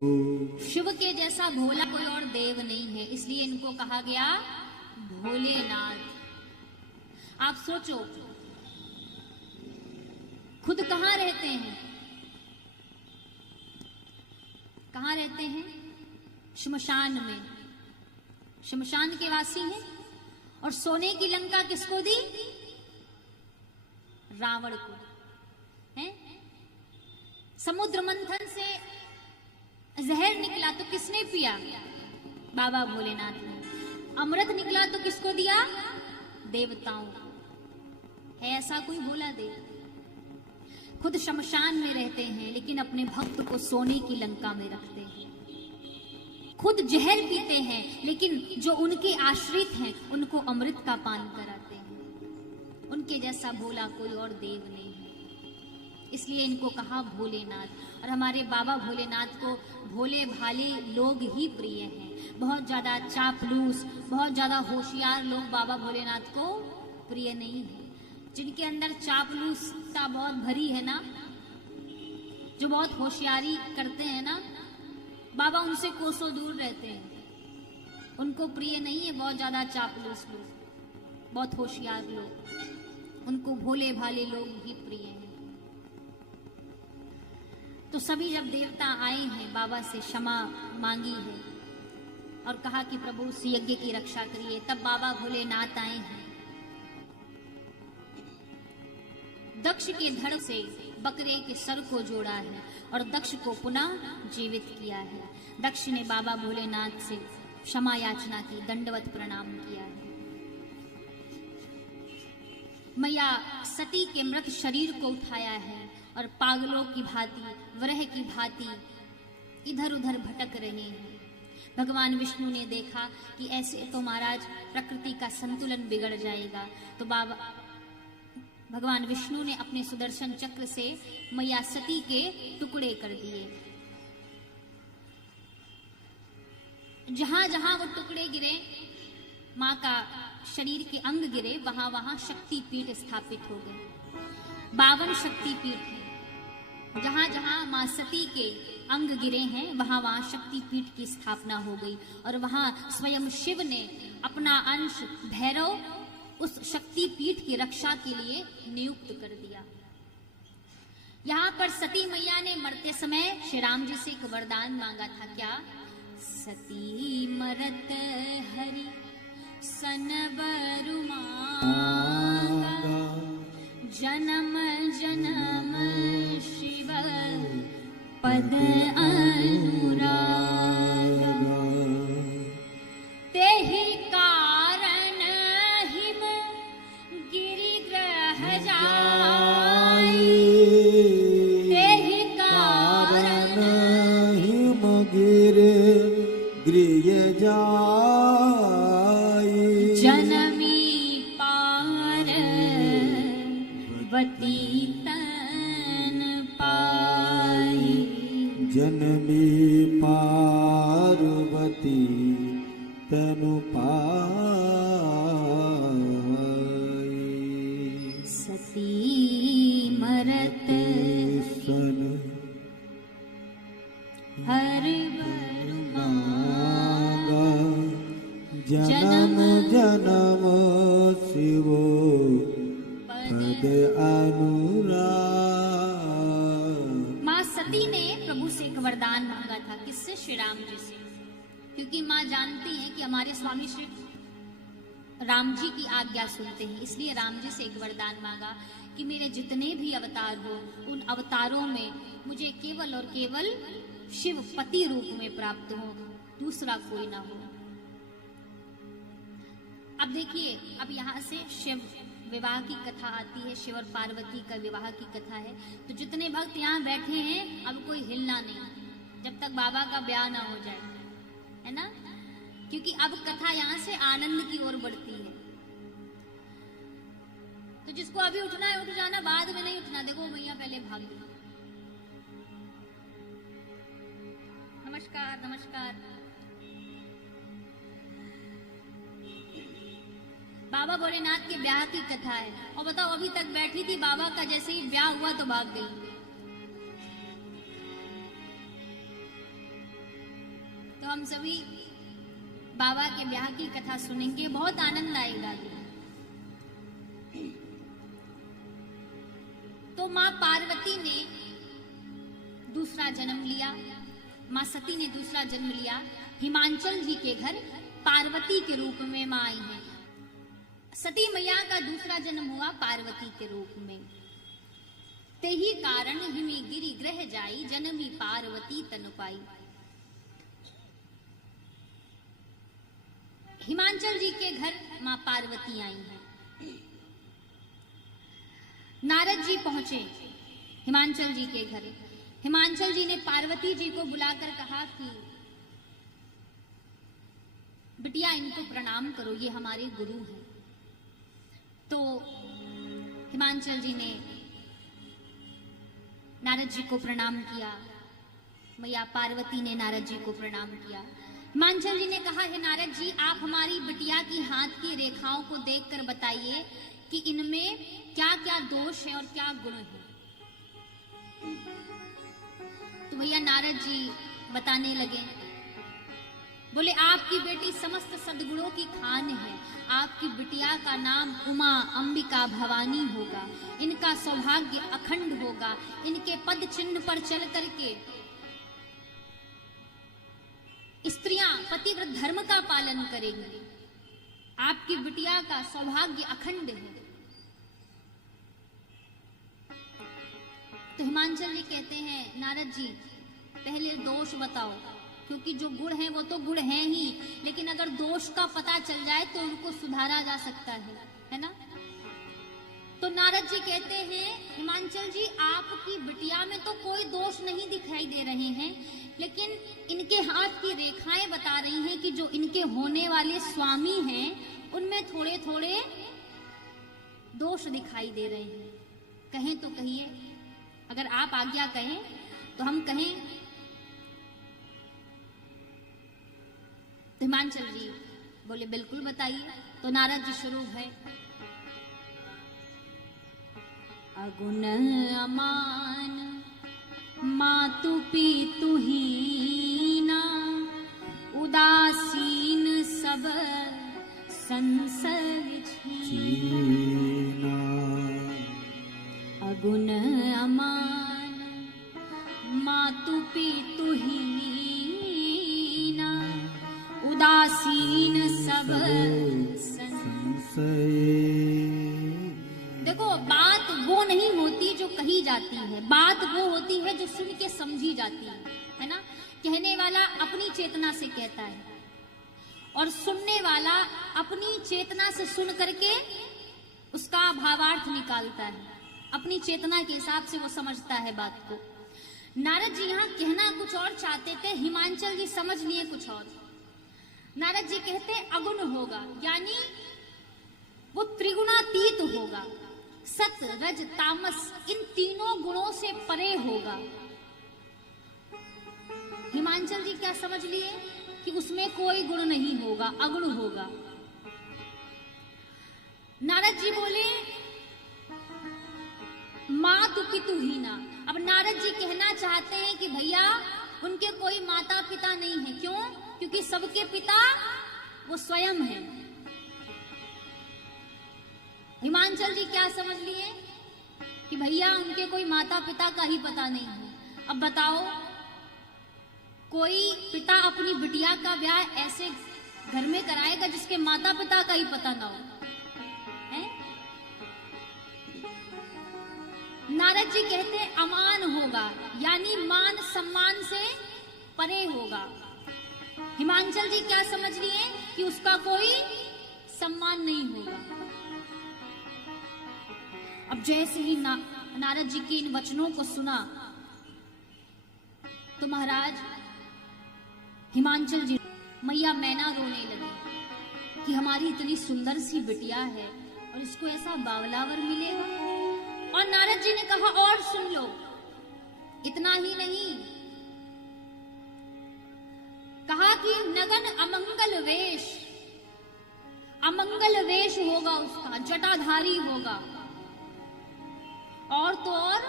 शिव के जैसा भोला कोई और देव नहीं है, इसलिए इनको कहा गया भोलेनाथ। आप सोचो, खुद कहां रहते हैं? कहां रहते हैं? श्मशान में। श्मशान के वासी हैं। और सोने की लंका किसको दी? रावण को। हैं? समुद्र मंथन से जहर निकला तो किसने पिया? बाबा भोलेनाथ ने। अमृत निकला तो किसको दिया? देवताओं को। है ऐसा कोई भोला देव? खुद शमशान में रहते हैं लेकिन अपने भक्त को सोने की लंका में रखते हैं। खुद जहर पीते हैं लेकिन जो उनके आश्रित हैं उनको अमृत का पान कराते हैं। उनके जैसा भोला कोई और देव नहीं है, इसलिए इनको कहा भोलेनाथ। और हमारे बाबा भोलेनाथ को भोले भाले लोग ही प्रिय हैं। बहुत ज्यादा चापलूस, बहुत ज्यादा होशियार लोग बाबा भोलेनाथ को प्रिय नहीं है। जिनके अंदर चापलूसता बहुत भरी है ना, जो बहुत होशियारी करते हैं ना, बाबा उनसे कोसों दूर रहते हैं। उनको प्रिय नहीं है बहुत ज्यादा चापलूस लोग, बहुत होशियार लोग। उनको भोले भाले लोग ही प्रिय हैं। तो सभी जब देवता आए हैं, बाबा से क्षमा मांगी है और कहा कि प्रभु उस यज्ञ की रक्षा करिए, तब बाबा भोलेनाथ आए हैं। दक्ष के धड़ से बकरे के सर को जोड़ा है और दक्ष को पुनः जीवित किया है। दक्ष ने बाबा भोलेनाथ से क्षमा याचना की, दंडवत प्रणाम किया है। मैया सती के मृत शरीर को उठाया है और पागलों की भांति, वरह की भांति इधर उधर भटक रहे हैं। भगवान विष्णु ने देखा कि ऐसे तो महाराज प्रकृति का संतुलन बिगड़ जाएगा, तो बाबा भगवान विष्णु ने अपने सुदर्शन चक्र से मैया सती के टुकड़े कर दिए। जहां जहां वो टुकड़े गिरे, मां का शरीर के अंग गिरे, वहां वहां शक्ति पीठ स्थापित हो गए। 52 शक्ति पीठ है। जहां जहां मां सती के अंग गिरे हैं वहां वहां शक्ति पीठ की स्थापना हो गई और वहां स्वयं शिव ने अपना अंश भैरव उस शक्ति पीठ की रक्षा के लिए नियुक्त कर दिया। यहाँ पर सती मैया ने मरते समय श्री राम जी से एक वरदान मांगा था। क्या? सती मरत हरि सन वर मांगा, जन्म जन्म शिव पद अनुराग, तेहि कारण हिम गिरिग्रह जाई, तेहि कारण हिम गिरिग्रह जाई, जनमी पार्वती तन पाई, जनमी पार्वती तनु पाई, सती मरत सन हर वर मांगा, जन्म जन्म शिवो पद अनुराग। माँ सती ने प्रभु से एक वरदान मांगा था। किससे? श्री राम जी से। क्योंकि माँ जानती हैं कि हमारे स्वामी श्री राम जी की आज्ञा सुनते हैं, इसलिए राम जी से एक वरदान मांगा कि मेरे जितने भी अवतार हो उन अवतारों में मुझे केवल और केवल शिव पति रूप में प्राप्त हो, दूसरा कोई ना हो। अब देखिए, अब यहाँ से शिव विवाह की कथा आती है। शिव और पार्वती का विवाह की कथा है। तो जितने भक्त यहाँ बैठे हैं अब कोई हिलना नहीं जब तक बाबा का ब्याह ना हो जाए, है ना? क्योंकि अब कथा यहाँ से आनंद की ओर बढ़ती है। तो जिसको अभी उठना है उठ जाना, बाद में नहीं उठना। देखो भैया पहले भाग गए। नमस्कार नमस्कार। बाबा भोलेनाथ के ब्याह की कथा है। और बताओ, अभी तक बैठी थी, बाबा का जैसे ही ब्याह हुआ तो भाग गई। सभी बाबा के ब्याह की कथा सुनेंगे, बहुत आनंद आएगा। तो माँ पार्वती ने दूसरा जन्म लिया, माँ सती ने दूसरा जन्म लिया। हिमांचल जी के घर पार्वती के रूप में माँ आई है। सती मैया का दूसरा जन्म हुआ पार्वती के रूप में। ते ही कारण हिमे गिरि ग्रह जाई, जन्मी पार्वती तन पाई। हिमांचल जी के घर माँ पार्वती आई हैं। नारद जी पहुंचे हिमांचल जी के घर। हिमांचल जी ने पार्वती जी को बुलाकर कहा कि बिटिया इनको प्रणाम करो, ये हमारे गुरु हैं। तो हिमांचल जी ने नारद जी को प्रणाम किया, मैया पार्वती ने नारद जी को प्रणाम किया। हिमांचल जी ने कहा, हे नारद जी, आप हमारी बिटिया की हाथ की रेखाओं को देखकर बताइए कि इनमें क्या क्या दोष है और क्या गुण है। तो भैया नारद जी बताने लगे, बोले आपकी बेटी समस्त सद्गुणों की खान है। आपकी बिटिया का नाम उमा अंबिका भवानी होगा। इनका सौभाग्य अखंड होगा। इनके पद चिन्ह पर चल करके स्त्रियां पतिव्रत धर्म का पालन करेंगी। आपकी बिटिया का सौभाग्य अखंड है। तो हिमांचल जी कहते हैं, नारद जी पहले दोष बताओ, क्योंकि जो गुण है वो तो गुण है ही, लेकिन अगर दोष का पता चल जाए तो उनको सुधारा जा सकता है ना। तो नारद जी कहते हैं, हिमांचल जी आपकी बिटिया में तो कोई दोष नहीं दिखाई दे रहे हैं, लेकिन इनके हाथ की रेखाएं बता रही हैं कि जो इनके होने वाले स्वामी हैं उनमें थोड़े थोड़े दोष दिखाई दे रहे हैं। कहें तो कहिए, अगर आप आज्ञा कहें तो हम कहें। हिमांचल जी बोले बिल्कुल बताइए। तो नारद जी शुरू है, अगुण अमान मातु पितु हीना, उदासीन सब संशय छीना। अगुण अमान मातु पितु हीना, उदासीन सब संशय। देखो, बात वो नहीं होती जो कही जाती है, बात वो होती है जो सुन के समझी जाती है ना। कहने वाला अपनी चेतना से कहता है और सुनने वाला अपनी चेतना से सुन करके उसका भावार्थ निकालता है। अपनी चेतना के हिसाब से वो समझता है बात को। नारद जी यहाँ कहना कुछ और चाहते थे, हिमांचल जी समझ लिए कुछ और। नारद जी कहते अगुण होगा, यानी वो त्रिगुणातीत होगा। सत रज तामस इन तीनों गुणों से परे होगा। हिमांचल जी क्या समझ लिए कि उसमें कोई गुण नहीं होगा, अगुण होगा। नारद जी बोले मातु पितु हीना। अब नारद जी कहना चाहते हैं कि भैया उनके कोई माता पिता नहीं है। क्यों? क्योंकि सबके पिता वो स्वयं हैं। हिमांचल जी क्या समझ लिए कि भैया उनके कोई माता पिता का ही पता नहीं है। अब बताओ, कोई पिता अपनी बिटिया का ब्याह ऐसे घर में कराएगा जिसके माता पिता का ही पता ना हो? नारद जी कहते हैं अमान होगा, यानी मान सम्मान से परे होगा। हिमांचल जी क्या समझ लिए कि उसका कोई सम्मान नहीं होगा। अब जैसे ही नारद जी के इन वचनों को सुना तो महाराज हिमांचल जी मैया मैना रोने लगी कि हमारी इतनी सुंदर सी बिटिया है और इसको ऐसा बावलावर मिलेगा। और नारद जी ने कहा और सुन लो, इतना ही नहीं, कहा कि नगन अमंगल वेश होगा उसका, जटाधारी होगा, और तो और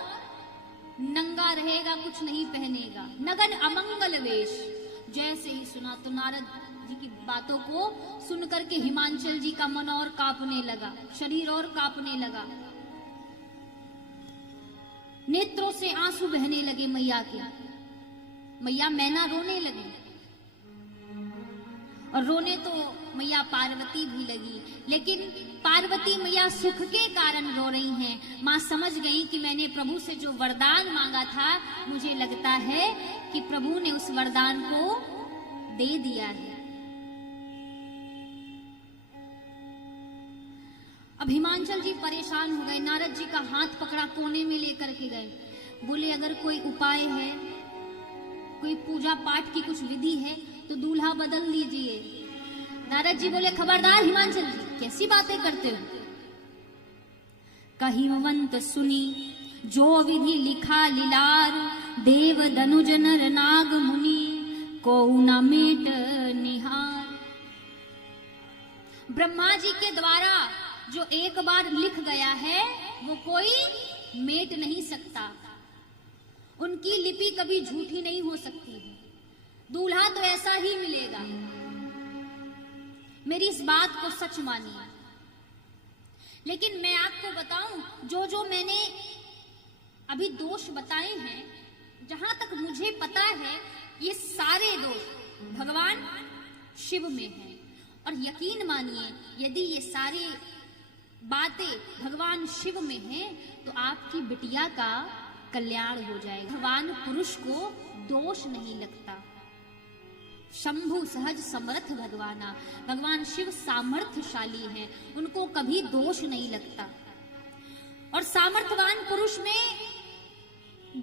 नंगा रहेगा, कुछ नहीं पहनेगा। नगन अमंगल वेश, जैसे ही सुना तो नारद जी की बातों को सुन करके हिमांचल जी का मन और कांपने लगा, शरीर और कांपने लगा, नेत्रों से आंसू बहने लगे मैया के। मैया मैना रोने लगी और रोने तो मैया पार्वती भी लगी, लेकिन पार्वती मैया सुख के कारण रो रही हैं। मां समझ गई कि मैंने प्रभु से जो वरदान मांगा था, मुझे लगता है कि प्रभु ने उस वरदान को दे दिया है। अब हिमांचल जी परेशान हो गए, नारद जी का हाथ पकड़ा, कोने में लेकर के गए, बोले अगर कोई उपाय है, कोई पूजा पाठ की कुछ विधि है तो दूल्हा बदल दीजिए। नारद जी बोले खबरदार हिमांचल जी, कैसी बातें करते हो। कहिवंत सुनी जो विधि लिखा लीलार, देव दनुज नर नाग मुनि को न मेट निहार। ब्रह्मा जी के द्वारा जो एक बार लिख गया है वो कोई मेट नहीं सकता, उनकी लिपि कभी झूठी नहीं हो सकती। दूल्हा तो ऐसा ही मिलेगा। मेरी इस बात को सच मानिए। लेकिन मैं आपको बताऊं, जो जो मैंने अभी दोष बताए हैं, जहां तक मुझे पता है ये सारे दोष भगवान शिव में हैं। और यकीन मानिए, यदि ये सारे बातें भगवान शिव में हैं तो आपकी बिटिया का कल्याण हो जाएगा। भगवान पुरुष को दोष नहीं लगता। शंभु सहज समर्थ भगवाना, भगवान शिव सामर्थ्यशाली हैं, उनको कभी दोष नहीं लगता। और सामर्थ्यवान पुरुष में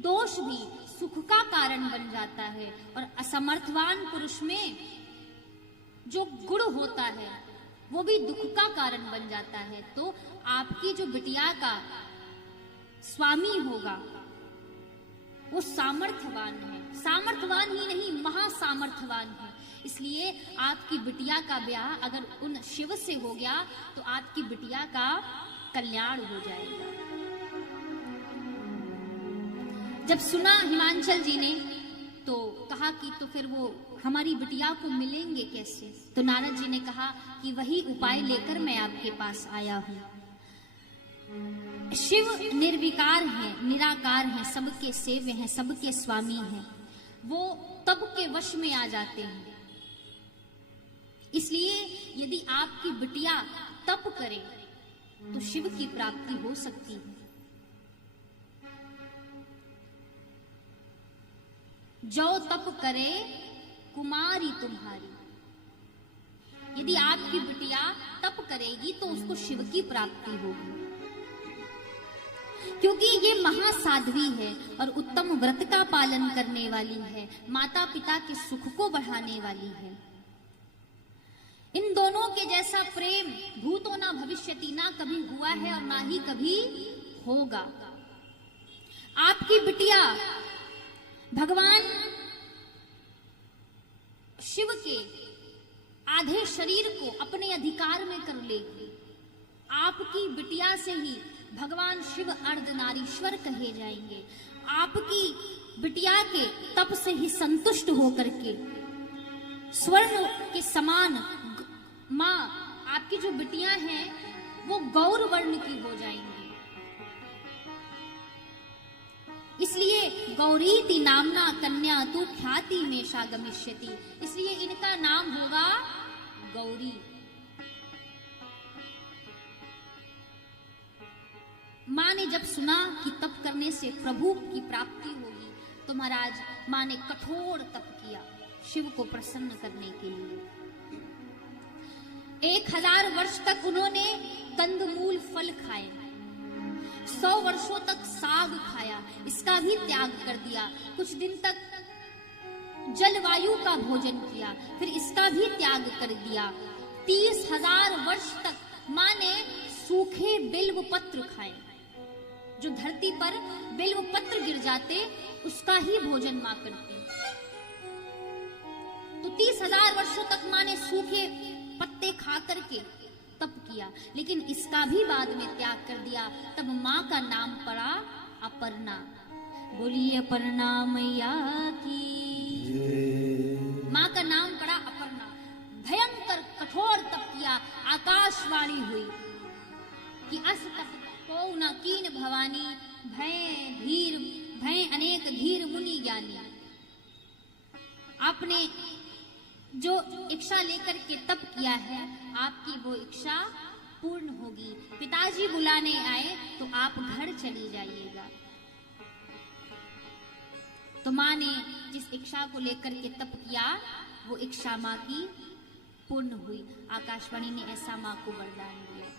दोष भी सुख का कारण बन जाता है, और असमर्थवान पुरुष में जो गुण होता है वो भी दुख का कारण बन जाता है। तो आपकी जो बिटिया का स्वामी होगा वो सामर्थ्यवान है, सामर्थ्यवान ही नहीं महासामर्थ्यवान है। इसलिए आपकी बिटिया का ब्याह अगर उन शिव से हो गया तो आपकी बिटिया का कल्याण हो जाएगा। जब सुना हिमांचल जी ने तो कहा कि तो फिर वो हमारी बिटिया को मिलेंगे कैसे। तो नारद जी ने कहा कि वही उपाय लेकर मैं आपके पास आया हूं। शिव निर्विकार हैं, निराकार हैं, सबके सेव्य हैं, सबके स्वामी हैं। वो तब के वश में आ जाते हैं। इसलिए यदि आपकी बिटिया तप करे तो शिव की प्राप्ति हो सकती है। जो तप करे कुमारी तुम्हारी, यदि आपकी बिटिया तप करेगी तो उसको शिव की प्राप्ति होगी, क्योंकि ये महासाध्वी है और उत्तम व्रत का पालन करने वाली है, माता पिता के सुख को बढ़ाने वाली है। इन दोनों के जैसा प्रेम भूतो ना भविष्यति, ना कभी हुआ है और ना ही कभी होगा। आपकी बिटिया भगवान शिव के आधे शरीर को अपने अधिकार में कर लेगी। आपकी बिटिया से ही भगवान शिव अर्धनारीश्वर कहे जाएंगे। आपकी बिटिया के तप से ही संतुष्ट होकर के स्वर्ण के समान माँ आपकी जो बिटियां हैं वो गौर वर्ण की हो जाएंगी। इसलिए गौरीति नामना कन्या तु ख्याति में गमिष्यति, इसलिए इनका नाम होगा गौरी। माँ ने जब सुना कि तप करने से प्रभु की प्राप्ति होगी तो महाराज माँ ने कठोर तप किया शिव को प्रसन्न करने के लिए। 1000 वर्ष तक उन्होंने कंदमूल फल खाए, 100 वर्षों तक साग खाया, इसका भी त्याग कर दिया। कुछ दिन तक जलवायु का भोजन किया, फिर इसका भी त्याग कर दिया। 30,000 वर्ष तक माँ ने सूखे बिल्व पत्र खाए, जो धरती पर बिल्व पत्र गिर जाते उसका ही भोजन माँ करती। तो 30,000 वर्षों तक माँ ने सूखे पत्ते खा करके तप किया, लेकिन इसका भी बाद में त्याग कर दिया। तब माँ का नाम पड़ा अपर्णा। बोलिए अपर्णा मैया की। माँ को न कीन भवानी, भय अनेक धीर मुनि ज्ञानी। आपने जो इच्छा लेकर के तप किया है, आपकी वो इच्छा पूर्ण होगी। पिताजी बुलाने आए तो आप घर चली जाइएगा। तो माँ ने जिस इच्छा को लेकर के तप किया, वो इच्छा माँ की पूर्ण हुई। आकाशवाणी ने ऐसा माँ को वरदान दिया।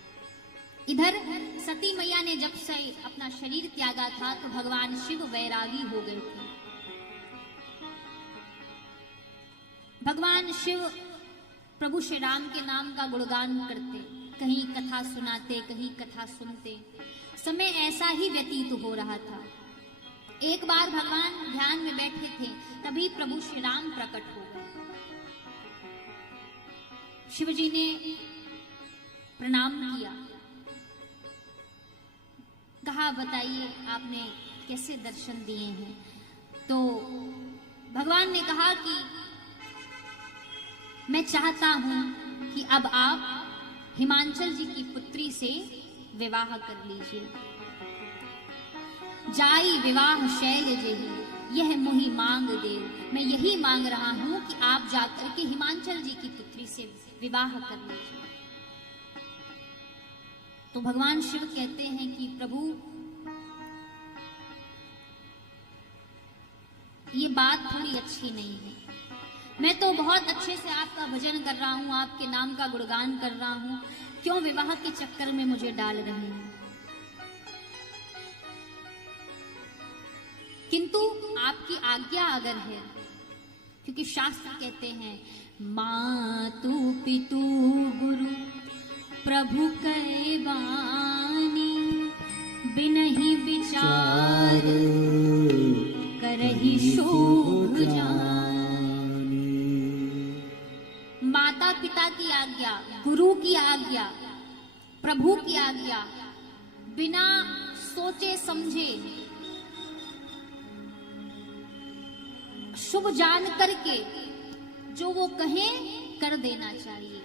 इधर सती मैया ने जब से अपना शरीर त्यागा था, तो भगवान शिव वैरागी हो गए थे। भगवान शिव प्रभु श्री राम के नाम का गुणगान करते, कहीं कथा सुनाते, कहीं कथा सुनते। समय ऐसा ही व्यतीत हो रहा था। एक बार भगवान ध्यान में बैठे थे, तभी प्रभु श्री राम प्रकट हो गए। शिव जी ने प्रणाम किया, कहा बताइए आपने कैसे दर्शन दिए हैं। तो भगवान ने कहा कि मैं चाहता हूं कि अब आप हिमांचल जी की पुत्री से विवाह कर लीजिए। जाई विवाह शैल जेहि, यह मुहि मांग देव। मैं यही मांग रहा हूं कि आप जाकर के हिमांचल जी की पुत्री से विवाह कर लीजिए। तो भगवान शिव कहते हैं कि प्रभु, ये बात थोड़ी अच्छी नहीं है। मैं तो बहुत अच्छे से आपका भजन कर रहा हूं, आपके नाम का गुणगान कर रहा हूं, क्यों विवाह के चक्कर में मुझे डाल रहे हैं। किंतु आपकी आज्ञा अगर है, क्योंकि शास्त्र कहते हैं मातु पितु गुरु प्रभु कहे वाणी, बिनहि विचार करहि शोभ जानी। माता पिता की आज्ञा, गुरु की आज्ञा, प्रभु की आज्ञा, बिना सोचे समझे शुभ जान करके जो वो कहे कर देना चाहिए।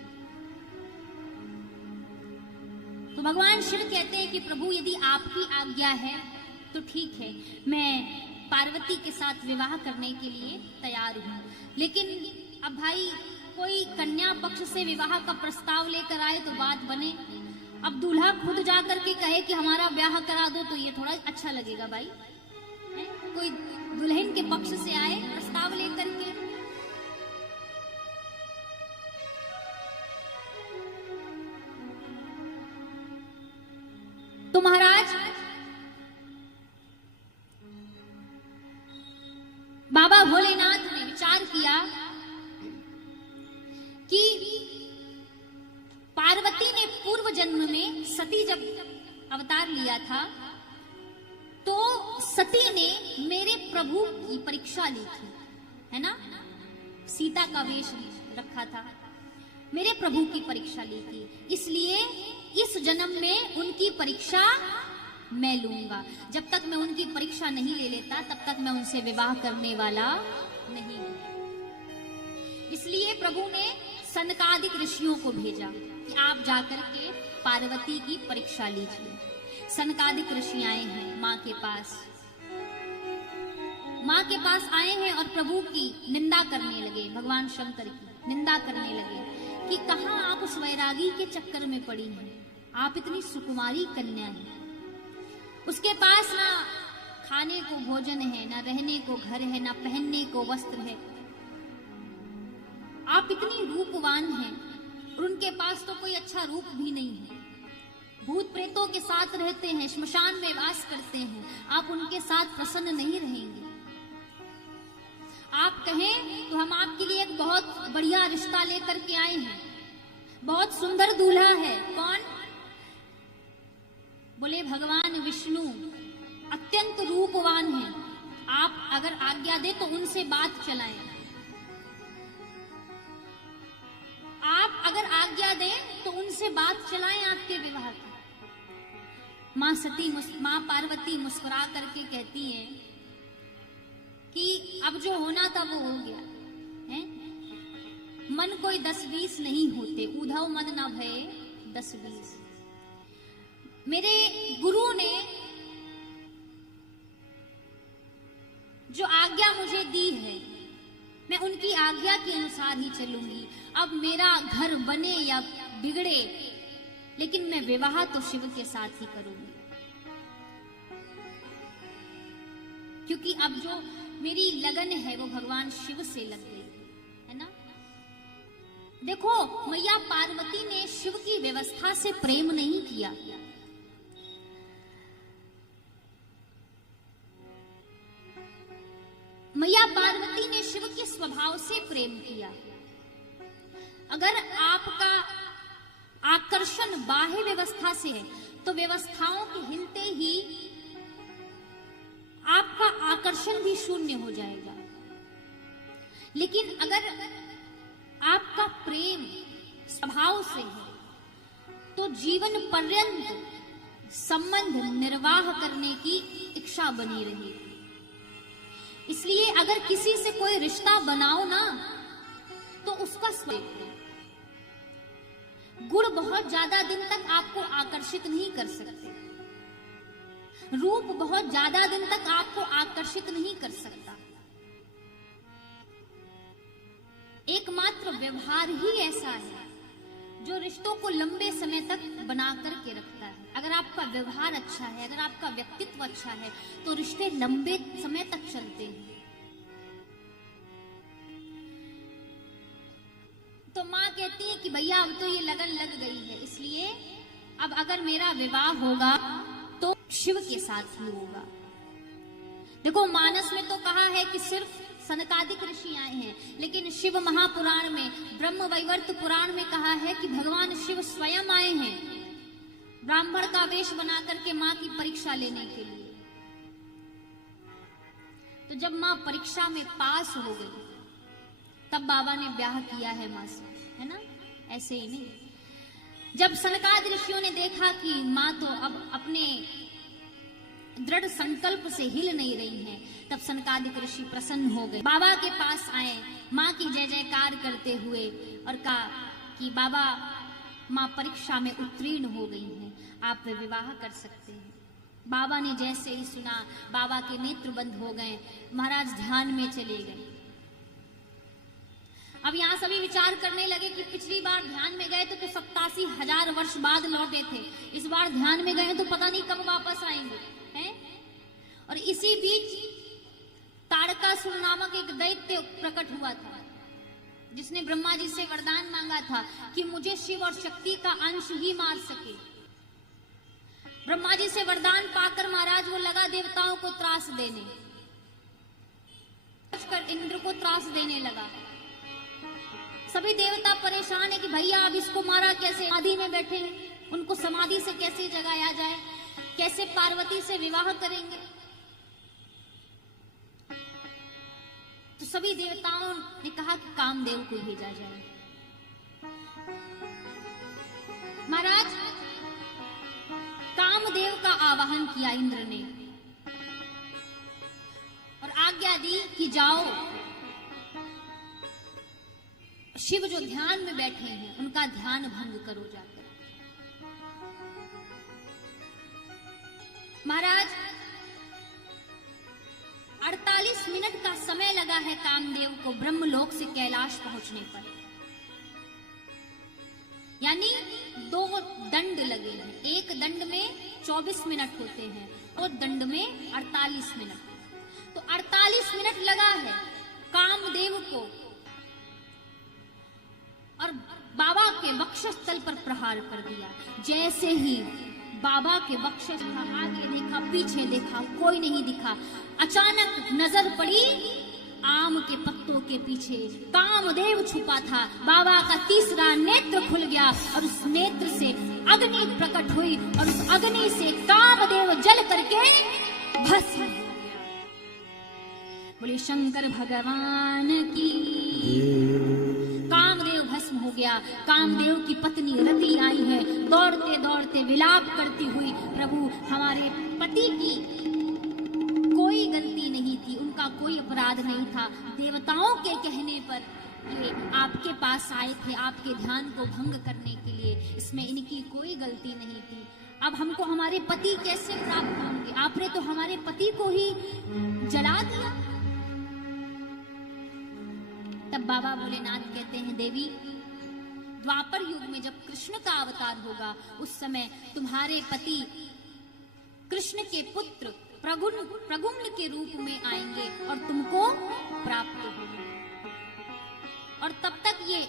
तो भगवान शिव कहते हैं कि प्रभु यदि आपकी आज्ञा है तो ठीक है, मैं पार्वती के साथ विवाह करने के लिए तैयार हूं। लेकिन अब भाई कोई कन्या पक्ष से विवाह का प्रस्ताव लेकर आए तो बात बने। अब दूल्हा खुद जा करके कहे कि हमारा ब्याह करा दो, तो ये थोड़ा अच्छा लगेगा भाई। कोई दुल्हन के पक्ष से आए प्रस्ताव लेकर के, तो महाराज बाबा भोलेनाथ ने विचार किया कि पार्वती ने पूर्व जन्म में सती जब अवतार लिया था, तो सती ने मेरे प्रभु की परीक्षा ली थी, है ना। सीता का वेश रखा था, मेरे प्रभु की परीक्षा ली थी। इसलिए इस जन्म में उनकी परीक्षा मैं लूंगा। जब तक मैं उनकी परीक्षा नहीं ले लेता, तब तक मैं उनसे विवाह करने वाला नहीं हूं। इसलिए प्रभु ने सनकादिक ऋषियों को भेजा कि आप जाकर के पार्वती की परीक्षा लीजिए। सनकादिक ऋषि आए हैं माँ के पास, माँ के पास आए हैं और प्रभु की निंदा करने लगे, भगवान शंकर की निंदा करने लगे कि कहाँ आप उस वैरागी के चक्कर में पड़ी हैं। आप इतनी सुकुमारी कन्या हैं, उसके पास ना खाने को भोजन है, ना रहने को घर है, ना पहनने को वस्त्र है। आप इतनी रूपवान हैं और उनके पास तो कोई अच्छा रूप भी नहीं है। भूत प्रेतों के साथ रहते हैं, श्मशान में वास करते हैं, आप उनके साथ प्रसन्न नहीं रहेंगे। आप कहें तो हम आपके लिए एक बहुत बढ़िया रिश्ता लेकर के आए हैं, बहुत सुंदर दूल्हा है। कौन? बोले भगवान विष्णु अत्यंत रूपवान है, आप अगर आज्ञा दे तो उनसे बात चलाएं। आप अगर आज्ञा दें तो उनसे बात चलाएं आपके विवाह की। माँ पार्वती मुस्कुरा करके कहती हैं कि अब जो होना था वो हो गया है। मन कोई 10-20 नहीं होते, उधव मन न भये 10-20। मेरे गुरु ने जो आज्ञा मुझे दी है, मैं उनकी आज्ञा के अनुसार ही चलूंगी। अब मेरा घर बने या बिगड़े, लेकिन मैं विवाह तो शिव के साथ ही करूंगी, क्योंकि अब जो मेरी लगन है वो भगवान शिव से लग गई है ना। देखो, मैया पार्वती ने शिव की व्यवस्था से प्रेम नहीं किया, मैया पार्वती ने शिव के स्वभाव से प्रेम किया। अगर आपका आकर्षण बाह्य व्यवस्था से है तो व्यवस्थाओं के हिलते ही आपका आकर्षण भी शून्य हो जाएगा। लेकिन अगर आपका प्रेम स्वभाव से है तो जीवन पर्यंत संबंध निर्वाह करने की इच्छा बनी रहेगी। इसलिए अगर किसी से कोई रिश्ता बनाओ ना, तो उसका गुण बहुत ज्यादा दिन तक आपको आकर्षित नहीं कर सकते, रूप बहुत ज्यादा दिन तक आपको आकर्षित नहीं कर सकता। एकमात्र व्यवहार ही ऐसा है जो रिश्तों को लंबे समय तक बना करके रखता है। अगर आपका व्यवहार अच्छा है, अगर आपका व्यक्तित्व अच्छा है, तो रिश्ते लंबे समय तक चलते हैं। तो माँ कहती है कि भैया अब तो ये लगन लग गई है, इसलिए अब अगर मेरा विवाह होगा तो शिव के साथ ही होगा। देखो, मानस में तो कहा है कि सिर्फ सनकादिक ऋषि आए हैं, लेकिन शिव महापुराण में, ब्रह्म वैवर्त पुराण में कहा है कि भगवान शिव स्वयं आए हैं ब्राह्मण का वेश बना करके माँ की परीक्षा लेने के लिए। तो जब माँ परीक्षा में पास हो गई तब बाबा ने ब्याह किया है माँ से, है ना, ऐसे ही नहीं। जब सनकादि ऋषियों ने देखा कि माँ तो अब अपने दृढ़ संकल्प से हिल नहीं रही हैं, तब सनकादिक ऋषि प्रसन्न हो गए, बाबा के पास आए, माँ की जय जयकार करते हुए और कहा कि बाबा, माँ परीक्षा में उत्तीर्ण हो गई हैं, आप विवाह कर सकते हैं। बाबा ने जैसे ही सुना, बाबा के नेत्र बंद हो गए, महाराज ध्यान में चले गए। अब यहाँ सभी विचार करने लगे कि पिछली बार ध्यान में गए तो 87,000 वर्ष बाद लौटे थे, इस बार ध्यान में गए तो पता नहीं कब वापस आएंगे, हैं? और इसी बीच तारकासुर नामक एक दैत्य प्रकट हुआ था, जिसने ब्रह्मा जी से वरदान मांगा था कि मुझे शिव और शक्ति का अंश ही मार सके। ब्रह्मा जी से वरदान पाकर महाराज वो लगा देवताओं को त्रास देने, इंद्र को त्रास देने लगा। सभी देवता परेशान है कि भैया अब इसको मारा कैसे, समाधि में बैठे हैं, उनको समाधि से कैसे जगाया जाए, कैसे पार्वती से विवाह करेंगे। तो सभी देवताओं ने कहा कि कामदेव को भेजा जाए। महाराज, कामदेव का आवाहन किया इंद्र ने और आज्ञा दी कि जाओ, शिव जो ध्यान में बैठे हैं उनका ध्यान भंग करो जाकर। महाराज, 48 मिनट का समय लगा है कामदेव को ब्रह्मलोक से कैलाश पहुंचने पर, यानी 2 दंड लगे हैं। एक दंड में 24 मिनट होते हैं और दंड में 48 मिनट। तो 48 मिनट लगा है कामदेव को, और बाबा के वक्षस्थल पर प्रहार कर दिया। जैसे ही बाबा के वक्षस्थल, आगे देखा, पीछे देखा, कोई नहीं दिखा। अचानक नजर पड़ी आम के पत्तों के पीछे, कामदेव छुपा था। बाबा का तीसरा नेत्र खुल गया और उस नेत्र से अग्नि प्रकट हुई और उस अग्नि से कामदेव जल करके भस्म हो गया। बोले शंकर भगवान की। कामदेव भस्म हो गया। कामदेव की पत्नी रति आई है, दौड़ते दौड़ते विलाप करती हुई, प्रभु हमारे पति की कोई गलती नहीं थी, उनका कोई अपराध नहीं था, देवताओं के कहने पर ये आपके पास आए थे आपके ध्यान को भंग करने के लिए, इसमें इनकी कोई गलती नहीं थी। अब हमको हमारे पति कैसे प्राप्त होंगे? आपने तो हमारे पति को ही जला दिया। तब बाबा भोलेनाथ कहते हैं, देवी, द्वापर युग में जब कृष्ण का अवतार होगा, उस समय तुम्हारे पति कृष्ण के पुत्र प्रगुम्न के रूप में आएंगे और तुमको प्राप्त होंगे। और तब तक ये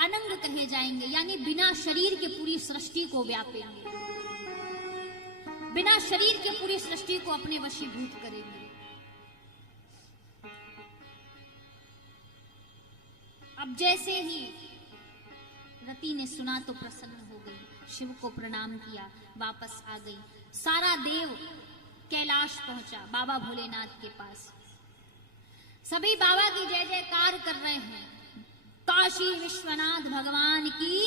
अनंग कहे जाएंगे, यानी बिना शरीर के पूरी सृष्टि को व्यापेंगे, बिना शरीर के पूरी सृष्टि को अपने वशीभूत करेंगे। अब जैसे ही रति ने सुना तो प्रसन्न हो गई, शिव को प्रणाम किया, वापस आ गई। सारा देव कैलाश पहुंचा बाबा भोलेनाथ के पास। सभी बाबा की जय जयकार कर रहे हैं। काशी विश्वनाथ भगवान की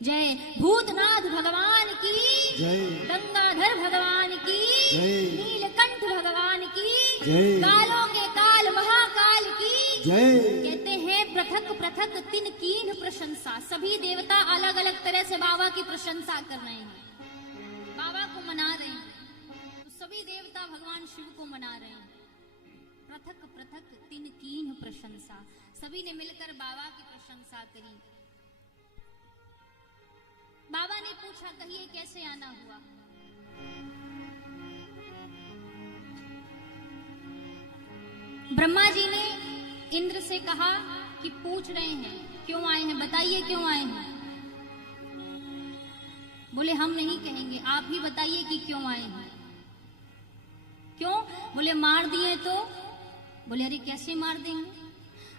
जय, भूतनाथ भगवान की जय, गंगाधर भगवान की जय, नीलकंठ भगवान की जय, कालों के काल महाकाल की जय। कहते हैं पृथक पृथक तिन कीन प्रशंसा। सभी देवता अलग अलग तरह से बाबा की प्रशंसा कर रहे हैं, बाबा को मना रहे हैं। तो सभी देवता भगवान शिव को मना रहे हैं। पृथक पृथक तिन कीन प्रशंसा, सभी ने मिलकर बाबा की प्रशंसा करी। बाबा ने पूछा, कहिए कैसे आना हुआ? ब्रह्मा जी ने इंद्र से कहा कि पूछ रहे हैं क्यों आए हैं, बताइए क्यों आए हैं। बोले हम नहीं कहेंगे, आप ही बताइए कि क्यों आए हैं। क्यों? बोले मार दिए तो। बोले अरे कैसे मार देंगे,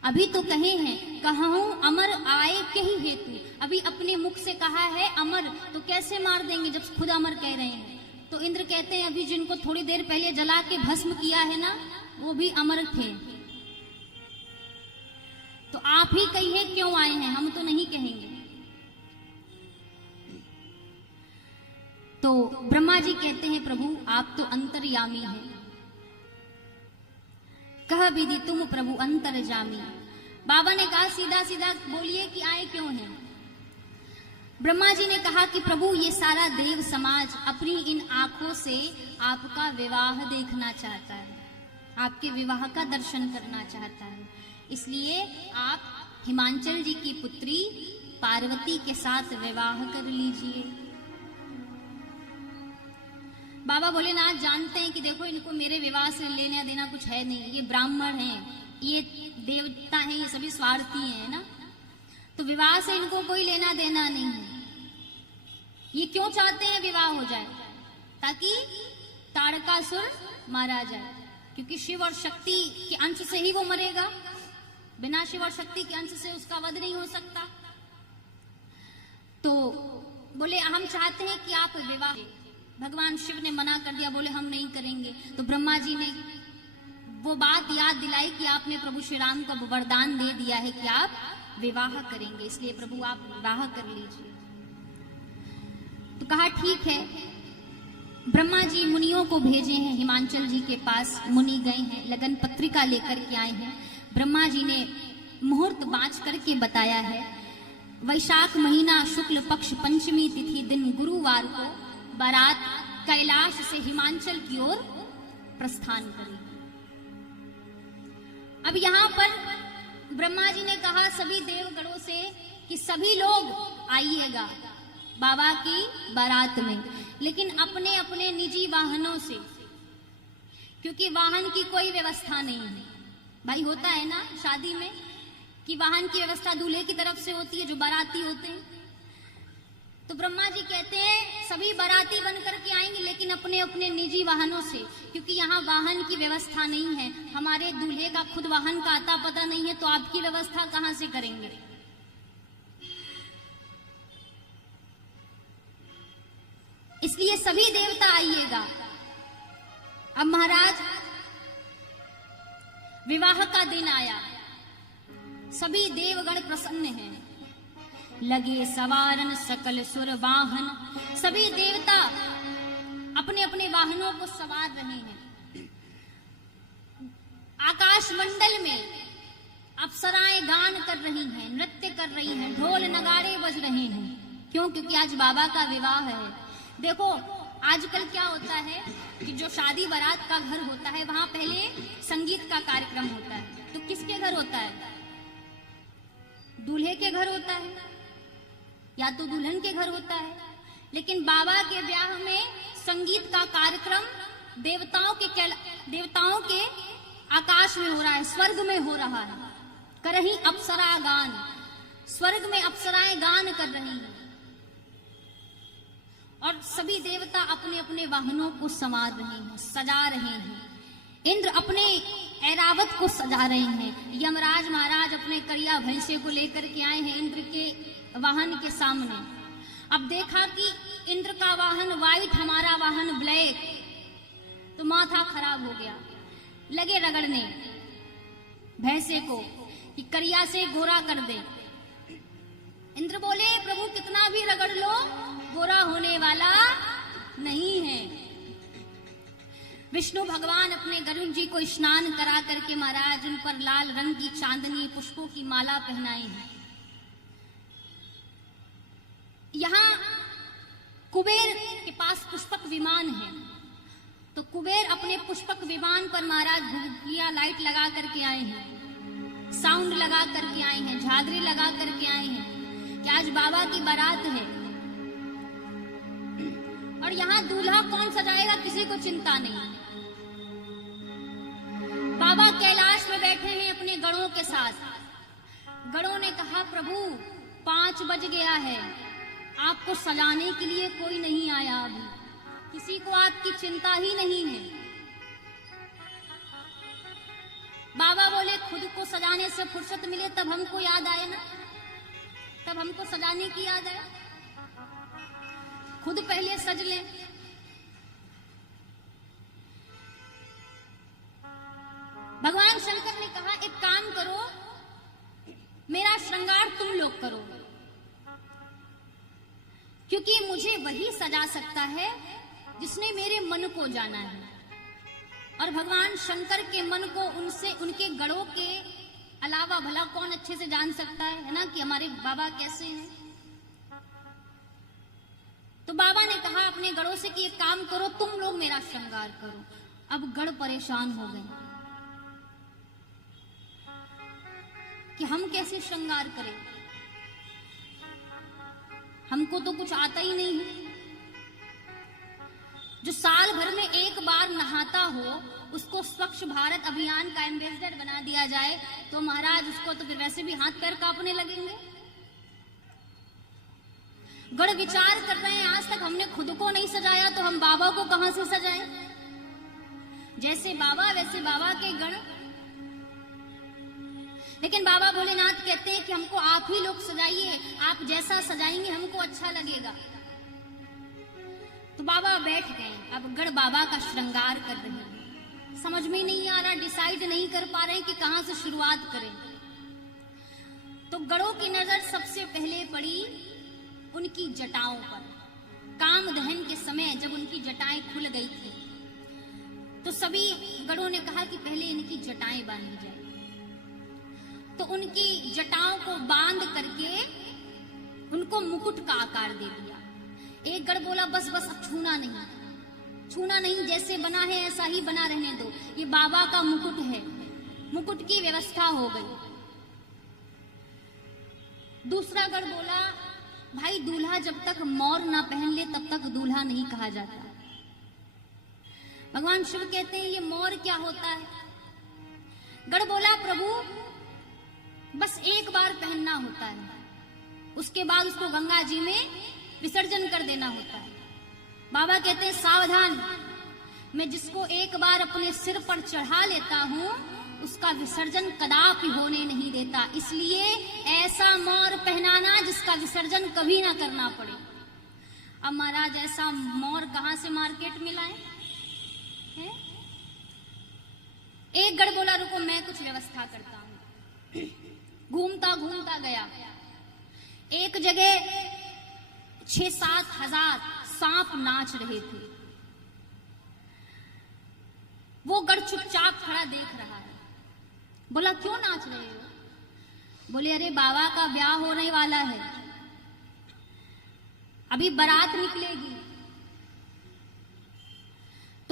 अभी तो कहे हैं, कहूं अमर आए के ही हेतु। अभी अपने मुख से कहा है अमर, तो कैसे मार देंगे जब खुद अमर कह रहे हैं। तो इंद्र कहते हैं, अभी जिनको थोड़ी देर पहले जला के भस्म किया है ना, वो भी अमर थे। तो आप ही कहिए क्यों आए हैं, हम तो नहीं कहेंगे। तो ब्रह्मा जी कहते हैं, प्रभु आप तो अंतर्यामी हैं, कह विधि तुम प्रभु अंतर्जामी। बाबा ने कहा सीधा सीधा बोलिए कि आए क्यों हैं। ब्रह्मा जी ने कहा कि प्रभु ये सारा देव समाज अपनी इन आंखों से आपका विवाह देखना चाहता है, आपके विवाह का दर्शन करना चाहता है। इसलिए आप हिमांचल जी की पुत्री पार्वती के साथ विवाह कर लीजिए। बाबा भोलेनाथ जानते हैं कि देखो इनको मेरे विवाह से लेना देना कुछ है नहीं, ये ब्राह्मण हैं, ये देवता हैं, ये सभी स्वार्थी हैं ना, तो विवाह से इनको कोई लेना देना नहीं है। ये क्यों चाहते हैं विवाह हो जाए? ताकि तारकासुर मारा जाए, क्योंकि शिव और शक्ति के अंश से ही वो मरेगा, बिना शिव और शक्ति के अंश से उसका वध नहीं हो सकता। तो बोले हम चाहते हैं कि आप विवाह। भगवान शिव ने मना कर दिया, बोले हम नहीं करेंगे। तो ब्रह्मा जी ने वो बात याद दिलाई कि आपने प्रभु श्री राम को वरदान दे दिया है कि आप विवाह करेंगे, इसलिए प्रभु आप विवाह कर लीजिए। तो कहा ठीक है। ब्रह्मा जी मुनियों को भेजे हैं हिमांचल जी के पास, मुनि गए हैं, लगन पत्रिका लेकर के आए हैं। ब्रह्मा जी ने मुहूर्त बाँच करके बताया है, वैशाख महीना शुक्ल पक्ष पंचमी तिथि दिन गुरुवार को बारात कैलाश से हिमांचल की ओर प्रस्थान करेगी। अब यहाँ पर ब्रह्मा जी ने कहा सभी देवगणों से कि सभी लोग आइएगा बाबा की बारात में, लेकिन अपने अपने निजी वाहनों से, क्योंकि वाहन की कोई व्यवस्था नहीं है। भाई होता है ना शादी में कि वाहन की व्यवस्था दूल्हे की तरफ से होती है, जो बाराती होते हैं। तो ब्रह्मा जी कहते हैं सभी बाराती बन करके आएंगे, लेकिन अपने अपने निजी वाहनों से, क्योंकि यहाँ वाहन की व्यवस्था नहीं है। हमारे दूल्हे का खुद वाहन का आता पता नहीं है, तो आपकी व्यवस्था कहाँ से करेंगे। इसलिए सभी देवता आइएगा। अब महाराज विवाह का दिन आया, सभी देवगण प्रसन्न हैं, लगे सवारन सकल सुर वाहन। सभी देवता अपने अपने वाहनों को सवार रहे हैं। आकाश मंडल में अप्सराएं गान कर रही हैं, नृत्य कर रही हैं, ढोल नगाड़े बज रहे हैं। क्यों? क्योंकि आज बाबा का विवाह है। देखो आजकल क्या होता है कि जो शादी बारात का घर होता है वहां पहले संगीत का कार्यक्रम होता है, तो किसके घर होता है? दूल्हे के घर होता है या तो दुल्हन के घर होता है। लेकिन बाबा के ब्याह में संगीत का कार्यक्रम देवताओं के आकाश में हो रहा है, स्वर्ग में हो रहा है। करही अप्सरा गान, स्वर्ग में अप्सराएं गान कर रही हैं और सभी देवता अपने अपने वाहनों को संवार रहे हैं, सजा रहे हैं। इंद्र अपने ऐरावत को सजा रहे हैं। यमराज महाराज अपने करिया भैंसे को लेकर के आए हैं इंद्र के वाहन के सामने। अब देखा कि इंद्र का वाहन व्हाइट, हमारा वाहन ब्लैक, तो माथा खराब हो गया। लगे रगड़ने भैंसे को कि करिया से गोरा कर दे। इंद्र बोले प्रभु कितना भी रगड़ लो गोरा होने वाला नहीं है। विष्णु भगवान अपने गरुड़ जी को स्नान करा करके महाराज उन पर लाल रंग की चांदनी पुष्पों की माला पहनाए हैं। यहाँ कुबेर के पास पुष्पक विमान है, तो कुबेर अपने पुष्पक विमान पर महाराज भुगिया लाइट लगा करके आए हैं, साउंड लगा करके आए हैं, झादरी लगा करके आए हैं कि आज बाबा की बारात है। और यहाँ दूल्हा कौन सजाएगा किसी को चिंता नहीं। बाबा कैलाश में बैठे हैं अपने गणों के साथ। गणों ने कहा प्रभु 5 बज गया है, आपको सजाने के लिए कोई नहीं आया, अभी किसी को आपकी चिंता ही नहीं है। बाबा बोले खुद को सजाने से फुर्सत मिले तब हमको याद आए ना, तब हमको सजाने की याद आए, खुद पहले सज ले। भगवान शंकर ने कहा एक काम करो, मेरा श्रृंगार तुम लोग करो, क्योंकि मुझे वही सजा सकता है जिसने मेरे मन को जाना है। और भगवान शंकर के मन को उनके गणों के अलावा भला कौन अच्छे से जान सकता है ना, कि हमारे बाबा कैसे हैं। तो बाबा ने कहा अपने गणों से कि एक काम करो, तुम लोग मेरा श्रृंगार करो। अब गण परेशान हो गए कि हम कैसे श्रृंगार करें, हमको तो कुछ आता ही नहीं है। जो साल भर में एक बार नहाता हो उसको स्वच्छ भारत अभियान का एम्बेसडर बना दिया जाए तो महाराज उसको तो फिर वैसे भी हाथ पैर कांपने लगेंगे। गण विचार कर रहे हैं आज तक हमने खुद को नहीं सजाया तो हम बाबा को कहां से सजाएं। जैसे बाबा वैसे बाबा के गण। लेकिन बाबा भोलेनाथ कहते हैं कि हमको आप ही लोग सजाइए, आप जैसा सजाएंगे हमको अच्छा लगेगा। तो बाबा बैठ गए, अब गण बाबा का श्रृंगार कर रहे हैं। समझ में नहीं आ रहा, डिसाइड नहीं कर पा रहे कि कहां से शुरुआत करें। तो गणों की नजर सबसे पहले पड़ी उनकी जटाओं पर। काम दहन के समय जब उनकी जटाएं खुल गई थी तो सभी गणों ने कहा कि पहले इनकी जटाएं बांधी जाए। तो उनकी जटाओं को बांध करके उनको मुकुट का आकार दे दिया। एक गण बोला बस बस अब छूना नहीं, जैसे बना है ऐसा ही बना रहने दो, ये बाबा का मुकुट है। मुकुट की व्यवस्था हो गई। दूसरा गण बोला भाई दूल्हा जब तक मौर ना पहन ले तब तक दूल्हा नहीं कहा जाता। भगवान शिव कहते हैं ये मौर क्या होता है। गण बोला प्रभु बस एक बार पहनना होता है, उसके बाद उसको गंगा जी में विसर्जन कर देना होता है। बाबा कहते हैं सावधान, मैं जिसको एक बार अपने सिर पर चढ़ा लेता हूं उसका विसर्जन कदापि होने नहीं देता। इसलिए ऐसा मौर पहनाना जिसका विसर्जन कभी ना करना पड़े। अब महाराज ऐसा मौर कहां से मार्केट में लाए हैं? एक गण बोला रुको मैं कुछ व्यवस्था करता हूं। घूमता घूमता गया, एक जगह 6-7 हजार सांप नाच रहे थे। वो गण चुपचाप खड़ा देख रहा है। बोला क्यों नाच रहे हो? बोले अरे बाबा का ब्याह होने वाला है, अभी बारात निकलेगी,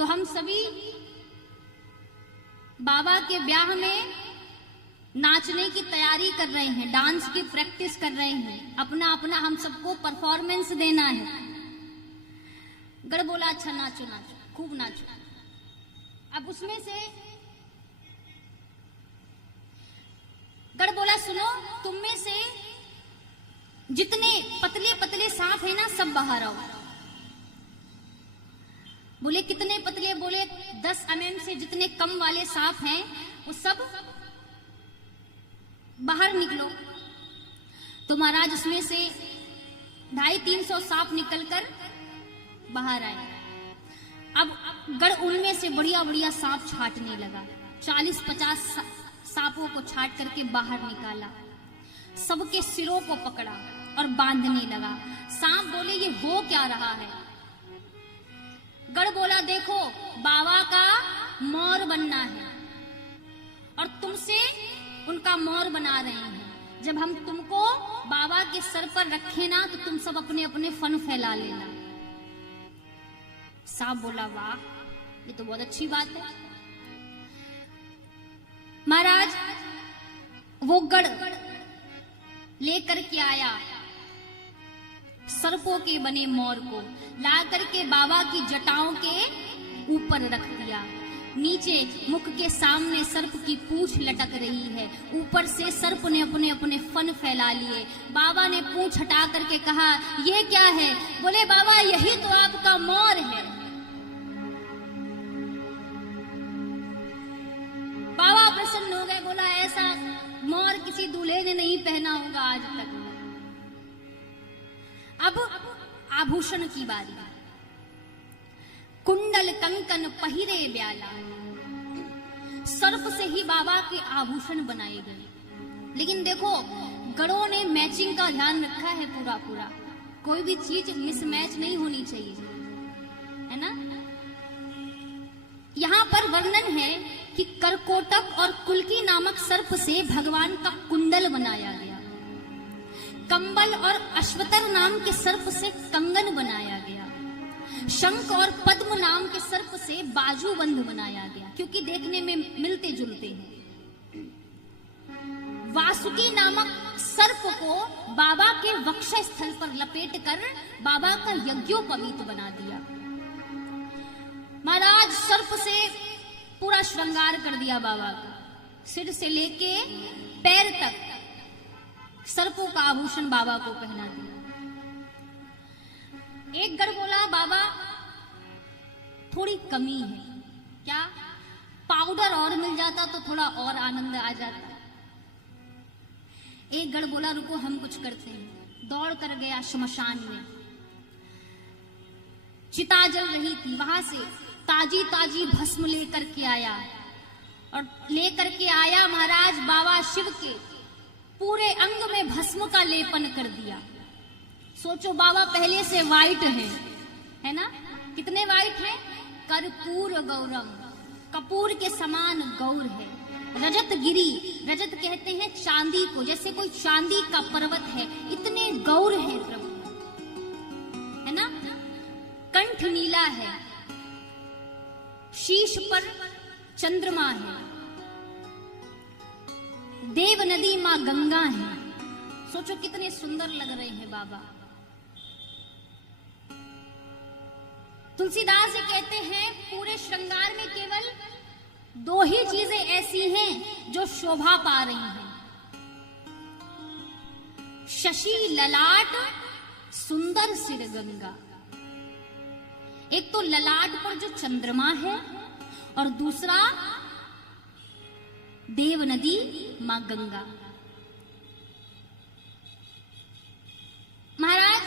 तो हम सभी बाबा के ब्याह में नाचने की तैयारी कर रहे हैं, डांस की प्रैक्टिस कर रहे हैं, अपना अपना हम सबको परफॉर्मेंस देना है। गढ़ बोला अच्छा नाचो नाचो, खूब नाचो। अब उसमें से गढ़ बोला सुनो, तुम में से जितने पतले पतले सांप है ना सब बाहर आओ। बोले कितने पतले? बोले 10 mm से जितने कम वाले सांप हैं वो सब बाहर निकलो। तो महाराज उसमें से 250-300 सांप निकलकर बाहर आए। अब गढ़ उनमें से बढ़िया बढ़िया सांप छाटने लगा। 40-50 सांपों को छाट करके बाहर निकाला, सबके सिरों को पकड़ा और बांधने लगा। सांप बोले ये हो क्या रहा है? गढ़ बोला देखो बाबा का मोर बनना है और तुमसे उनका मोर बना रहे हैं। जब हम तुमको बाबा के सर पर रखे ना तो तुम सब अपने अपने फन फैला लेना। सांप बोला वाह ये तो बहुत अच्छी बात है। महाराज वो गढ़ लेकर के आया सर्पों के बने मोर को, ला करके बाबा की जटाओं के ऊपर रख दिया। नीचे मुख के सामने सर्प की पूंछ लटक रही है, ऊपर से सर्प ने अपने अपने फन फैला लिए। बाबा ने पूंछ हटा करके कहा ये क्या है? बोले बाबा यही तो आपका मोर है। बाबा प्रसन्न हो गए, बोला ऐसा मोर किसी दूल्हे ने नहीं पहना होगा आज तक। अब आभूषण की बारी। कुंडल कंकन पहिरे ब्याला, सर्प से ही बाबा के आभूषण बनाए गए। लेकिन देखो गढ़ों ने मैचिंग का ध्यान रखा है पूरा पूरा, कोई भी चीज मिसमैच नहीं होनी चाहिए, है ना। यहाँ पर वर्णन है कि करकोटक और कुल्की नामक सर्प से भगवान का कुंडल बनाया गया। कंबल और अश्वतर नाम के सर्प से कंगन बनाया गया। शंख और पद्म नाम के सर्प से बाजूबंद बनाया गया, क्योंकि देखने में मिलते जुलते हैं। वासुकी नामक सर्प को बाबा के वक्ष स्थल पर लपेटकर बाबा का यज्ञोपवीत बना दिया। महाराज सर्प से पूरा श्रृंगार कर दिया बाबा का, सिर से लेके पैर तक सर्पों का आभूषण बाबा को पहना दिया। एक गढ़ बोला बाबा थोड़ी कमी है, क्या? पाउडर और मिल जाता तो थोड़ा और आनंद आ जाता। एक गढ़ बोला रुको हम कुछ करते हैं। दौड़ कर गया श्मशान में, चिता जल रही थी, वहां से ताजी ताजी भस्म लेकर के आया और लेकर के आया महाराज बाबा शिव के पूरे अंग में भस्म का लेपन कर दिया। सोचो बाबा पहले से वाइट है ना, कितने वाइट हैं? कर्पूर गौरम, कपूर के समान गौर है। रजत गिरी, रजत कहते हैं चांदी को, जैसे कोई चांदी का पर्वत है, इतने गौर है प्रभु, है ना। कंठ नीला है, शीश पर चंद्रमा है, देव नदी मां गंगा है। सोचो कितने सुंदर लग रहे हैं बाबा। तुलसीदास कहते हैं पूरे श्रृंगार में केवल 2 ही चीजें ऐसी हैं जो शोभा पा रही हैं, शशि ललाट, सुंदर सिर गंगा। एक तो ललाट पर जो चंद्रमा है और दूसरा देव नदी मां गंगा। महाराज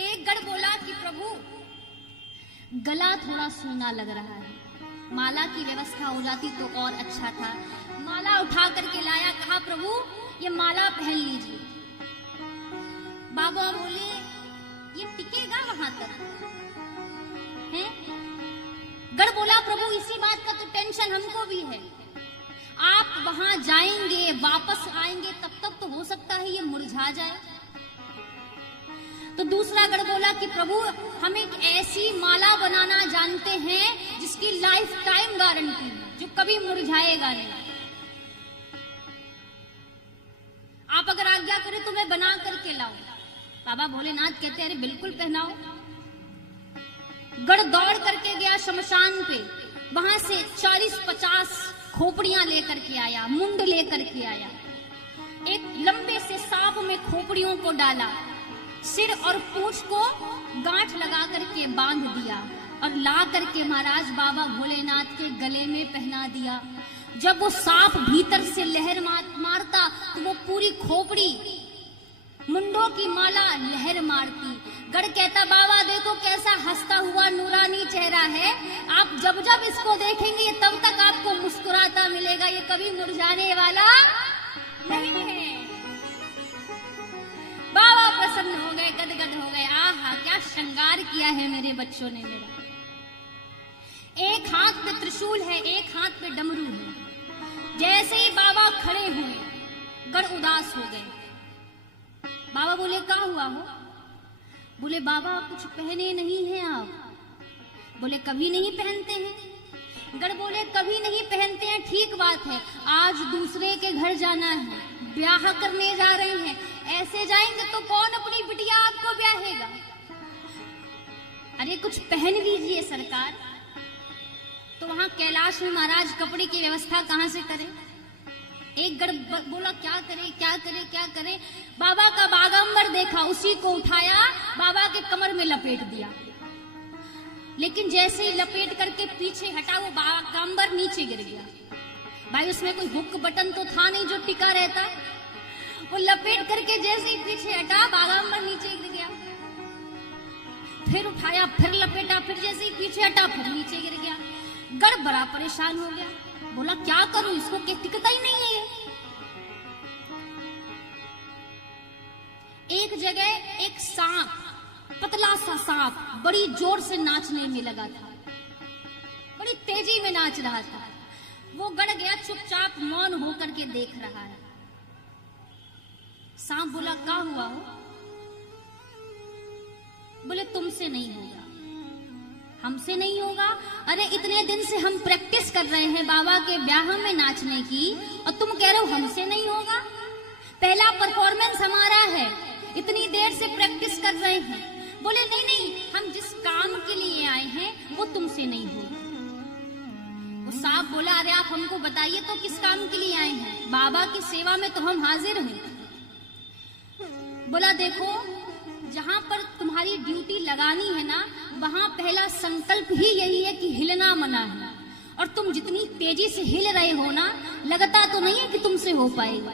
एक गढ़ बोला कि प्रभु गला थोड़ा सूना लग रहा है, माला की व्यवस्था हो जाती तो और अच्छा था। माला उठा करके लाया, कहा प्रभु ये माला पहन लीजिए। बाबा बोले ये टिकेगा वहां तक है? गढ़ बोला प्रभु इसी बात का तो टेंशन हमको भी है, आप वहां जाएंगे वापस आएंगे तब तक तो हो सकता है ये मुरझा जाए। तो दूसरा गढ़ बोला कि प्रभु हम एक ऐसी माला बनाना जानते हैं जिसकी लाइफ टाइम गारंटी है, जो कभी मुरझाएगा नहीं। आप अगर आज्ञा करें तो मैं बना करके लाऊं। बाबा भोलेनाथ कहते अरे बिल्कुल पहनाओ। गढ़ दौड़ करके गया शमशान पे, वहां से 40-50 खोपड़ियां लेकर के आया, मुंड लेकर के आया, एक लंबे से सांप में खोपड़ियों को डाला, सिर और पूंछ को गांठ लगा करके बांध दिया और ला करके महाराज बाबा भोलेनाथ के गले में पहना दिया। जब वो सांप भीतर से लहर मारता तो वो पूरी खोपड़ी मुंडों की माला लहर मारती। गढ़ कहता बाबा देखो कैसा हंसता हुआ नूरानी चेहरा है, आप जब जब इसको देखेंगे तब तक आपको मुस्कुराता मिलेगा, ये कभी मुरझाने वाला नहीं है। बाबा प्रसन्न हो गए, गदगद हो गए। आहा क्या श्रृंगार किया है मेरे बच्चों ने मेरा। एक हाथ पे त्रिशूल है, एक हाथ पे डमरू है। जैसे ही बाबा खड़े हुए गढ़ उदास हो गए। बाबा बोले क्या हुआ हो? बोले बाबा कुछ पहने नहीं हैं आप। बोले कभी नहीं पहनते हैं। गढ़ बोले कभी नहीं पहनते हैं ठीक बात है, आज दूसरे के घर जाना है, ब्याह करने जा रहे हैं, ऐसे जाएंगे तो कौन अपनी बिटिया आपको ब्याहेगा? अरे कुछ पहन लीजिए सरकार। तो वहां कैलाश में महाराज कपड़े की व्यवस्था कहां से करें? एक गढ़ बोला क्या करे क्या करे क्या करे। बाबा का बागांबर देखा, उसी को उठाया, बाबा के कमर में लपेट दिया। लेकिन जैसे ही लपेट करके पीछे हटा वो बागांबर नीचे गिर गया। भाई उसमें कोई हुक बटन तो था नहीं जो टिका रहता। वो लपेट करके जैसे ही पीछे हटा बागांबर नीचे गिर गया। फिर उठाया, फिर लपेटा, फिर जैसे ही पीछे हटा फिर नीचे गिर गया। गढ़ बड़ा परेशान हो गया, बोला क्या करूं, इसको टिकता ही नहीं है ये। एक जगह एक सांप, पतला सा सांप बड़ी जोर से नाचने में लगा था, बड़ी तेजी में नाच रहा था। वो गढ़ गया, चुपचाप मौन होकर के देख रहा है। सांप बोला क्या हुआ हो? बोले तुमसे नहीं होगा। हमसे नहीं होगा? अरे इतने दिन से हम प्रैक्टिस कर रहे हैं बाबा के ब्याह में नाचने की और तुम कह रहे हो हमसे नहीं होगा। पहला परफॉर्मेंस हमारा है, इतनी देर से प्रैक्टिस कर रहे हैं। बोले नहीं नहीं, हम जिस काम के लिए आए हैं वो तुमसे नहीं होगा। वो सांप बोला अरे आप हमको बताइए तो किस काम के लिए आए हैं? बाबा की सेवा में तो हम हाजिर हैं। बोला देखो जहां पर तुम्हारी ड्यूटी लगानी है ना, वहां पहला संकल्प ही यही है कि हिलना मना है, और तुम जितनी तेजी से हिल रहे हो ना, लगता तो नहीं है कि तुमसे हो पाएगा।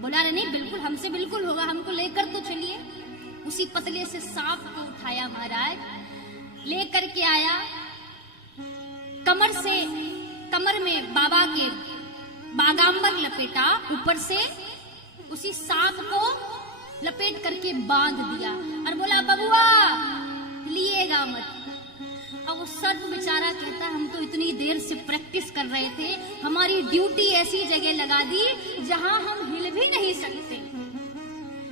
बोला अरे नहीं बिल्कुल हमसे बिल्कुल होगा, हमको लेकर तो चलिए। उसी पतले से सांप को उठाया महाराज, लेकर के आया, कमर में बाबा के बागांबर लपेटा, ऊपर से उसी सांप को लपेट करके बांध दिया और बोला बबुआ लिएगा मत। अब वो सर्प बेचारा कहता हम तो इतनी देर से प्रैक्टिस कर रहे थे, हमारी ड्यूटी ऐसी जगह लगा दी जहां हम हिल भी नहीं सकते,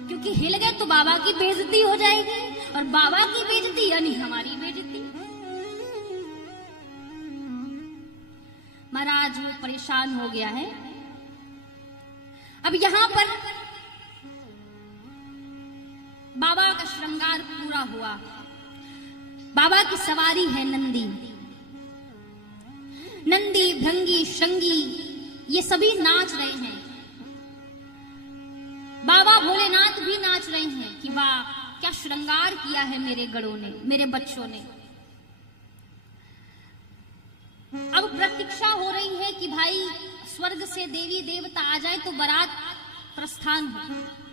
क्योंकि हिल गए तो बाबा की बेइज्जती हो जाएगी, और बाबा की बेइज्जती यानी हमारी बेइज्जती। महाराज वो परेशान हो गया है। अब यहां पर बाबा का श्रृंगार पूरा हुआ। बाबा की सवारी है नंदी। नंदी, भृंगी, श्रृंगी ये सभी नाच रहे हैं। बाबा भोलेनाथ भी नाच रहे हैं कि वाह क्या श्रृंगार किया है मेरे गढ़ों ने, मेरे बच्चों ने। अब प्रतीक्षा हो रही है कि भाई स्वर्ग से देवी देवता आ जाए तो बारात प्रस्थान हो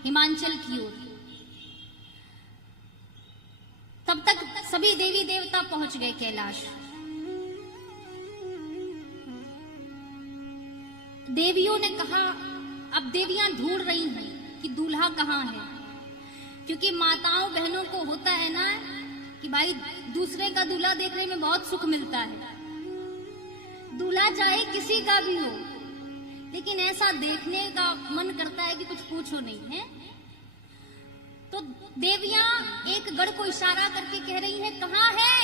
हिमाचल की ओर। तब तक सभी देवी देवता पहुंच गए कैलाश। देवियों ने कहा, अब देवियां ढूंढ रही हैं कि दूल्हा कहाँ है, क्योंकि माताओं बहनों को होता है ना कि भाई दूसरे का दूल्हा देखने में बहुत सुख मिलता है। दूल्हा चाहे किसी का भी हो, लेकिन ऐसा देखने का मन करता है कि कुछ पूछो नहीं है। तो देवियां एक गढ़ को इशारा करके कह रही हैं, कहाँ है?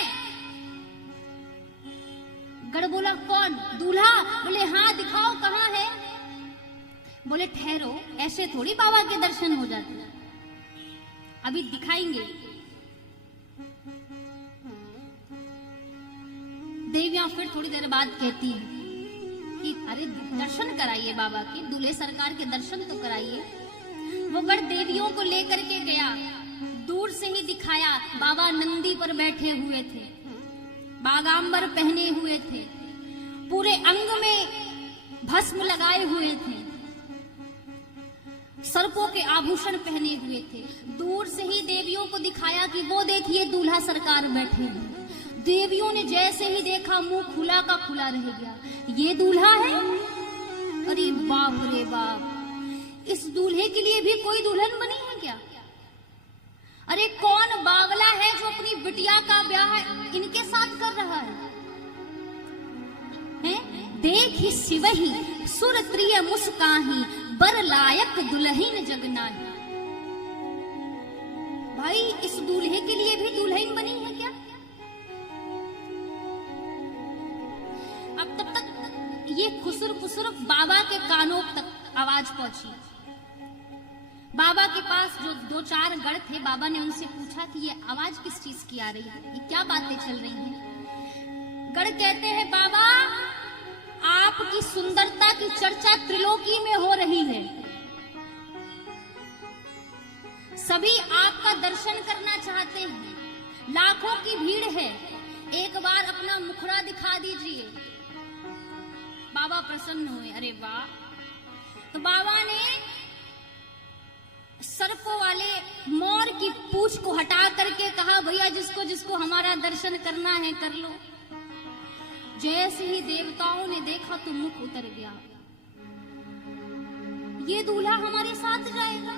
गढ़ बोला, कौन? दूल्हा? बोले हाँ, दिखाओ कहाँ है। बोले ठहरो, ऐसे थोड़ी बाबा के दर्शन हो जाते हैं, अभी दिखाएंगे। देवियां फिर थोड़ी देर बाद कहती है कि अरे दर्शन कराइए बाबा के, दूल्हे सरकार के दर्शन तो कराइए। वो गढ़ देवियों को लेकर के गया, दूर से ही दिखाया। बाबा नंदी पर बैठे हुए थे, बागांबर पहने हुए थे, पूरे अंग में भस्म लगाए हुए थे, सर्पों के आभूषण पहने हुए थे। दूर से ही देवियों को दिखाया कि वो देखिए दूल्हा सरकार बैठे हैं। देवियों ने जैसे ही देखा, मुंह खुला का खुला रह गया, ये दूल्हा है? अरे बाप रे बाप, इस दूल्हे के लिए भी कोई दुल्हन बनी है क्या? अरे कौन बावला है जो अपनी बिटिया का ब्याह इनके साथ कर रहा है? देखी शिवही सुर त्रिय मुस्काही, बर लायक दुल्हन जगनाही। भाई इस दूल्हे के लिए भी दुल्हन बनी है क्या? अब तब तक ये खुसुर फुसुर बाबा के कानों तक आवाज पहुंची। बाबा के पास जो 2-4 गढ़ थे, बाबा ने उनसे पूछा कि ये आवाज किस चीज की आ रही है, ये क्या बातें चल रही हैं? गढ़ कहते हैं, बाबा आपकी सुंदरता की चर्चा त्रिलोकी में हो रही है, सभी आपका दर्शन करना चाहते हैं, लाखों की भीड़ है, एक बार अपना मुखड़ा दिखा दीजिए। बाबा प्रसन्न हुए, अरे वाह। तो बाबा ने सर्पों वाले मोर की पूंछ को हटा करके कहा, भैया जिसको जिसको हमारा दर्शन करना है कर लो। जैसे ही देवताओं ने देखा तो मुख उतर गया, ये दूल्हा हमारे साथ जाएगा?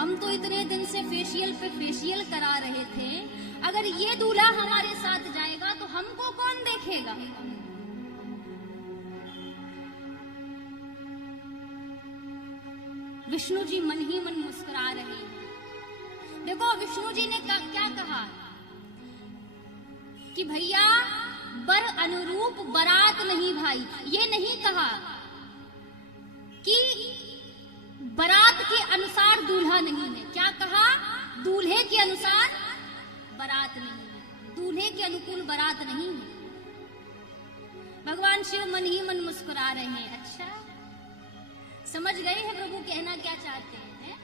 हम तो इतने दिन से फेशियल पे फेशियल करा रहे थे, अगर ये दूल्हा हमारे साथ जाएगा तो हमको कौन देखेगा? विष्णु जी मन ही मन मुस्कुरा रहे हैं। देखो विष्णु जी ने क्या कहा कि भैया बर अनुरूप बारात नहीं भाई, ये नहीं कहा कि बारात के अनुसार दूल्हा नहीं है। क्या कहा? दूल्हे के अनुसार बारात नहीं है, दूल्हे के अनुकूल बारात नहीं है। भगवान शिव मन ही मन मुस्कुरा रहे हैं। अच्छा समझ गए हैं प्रभु कहना क्या चाहते हैं?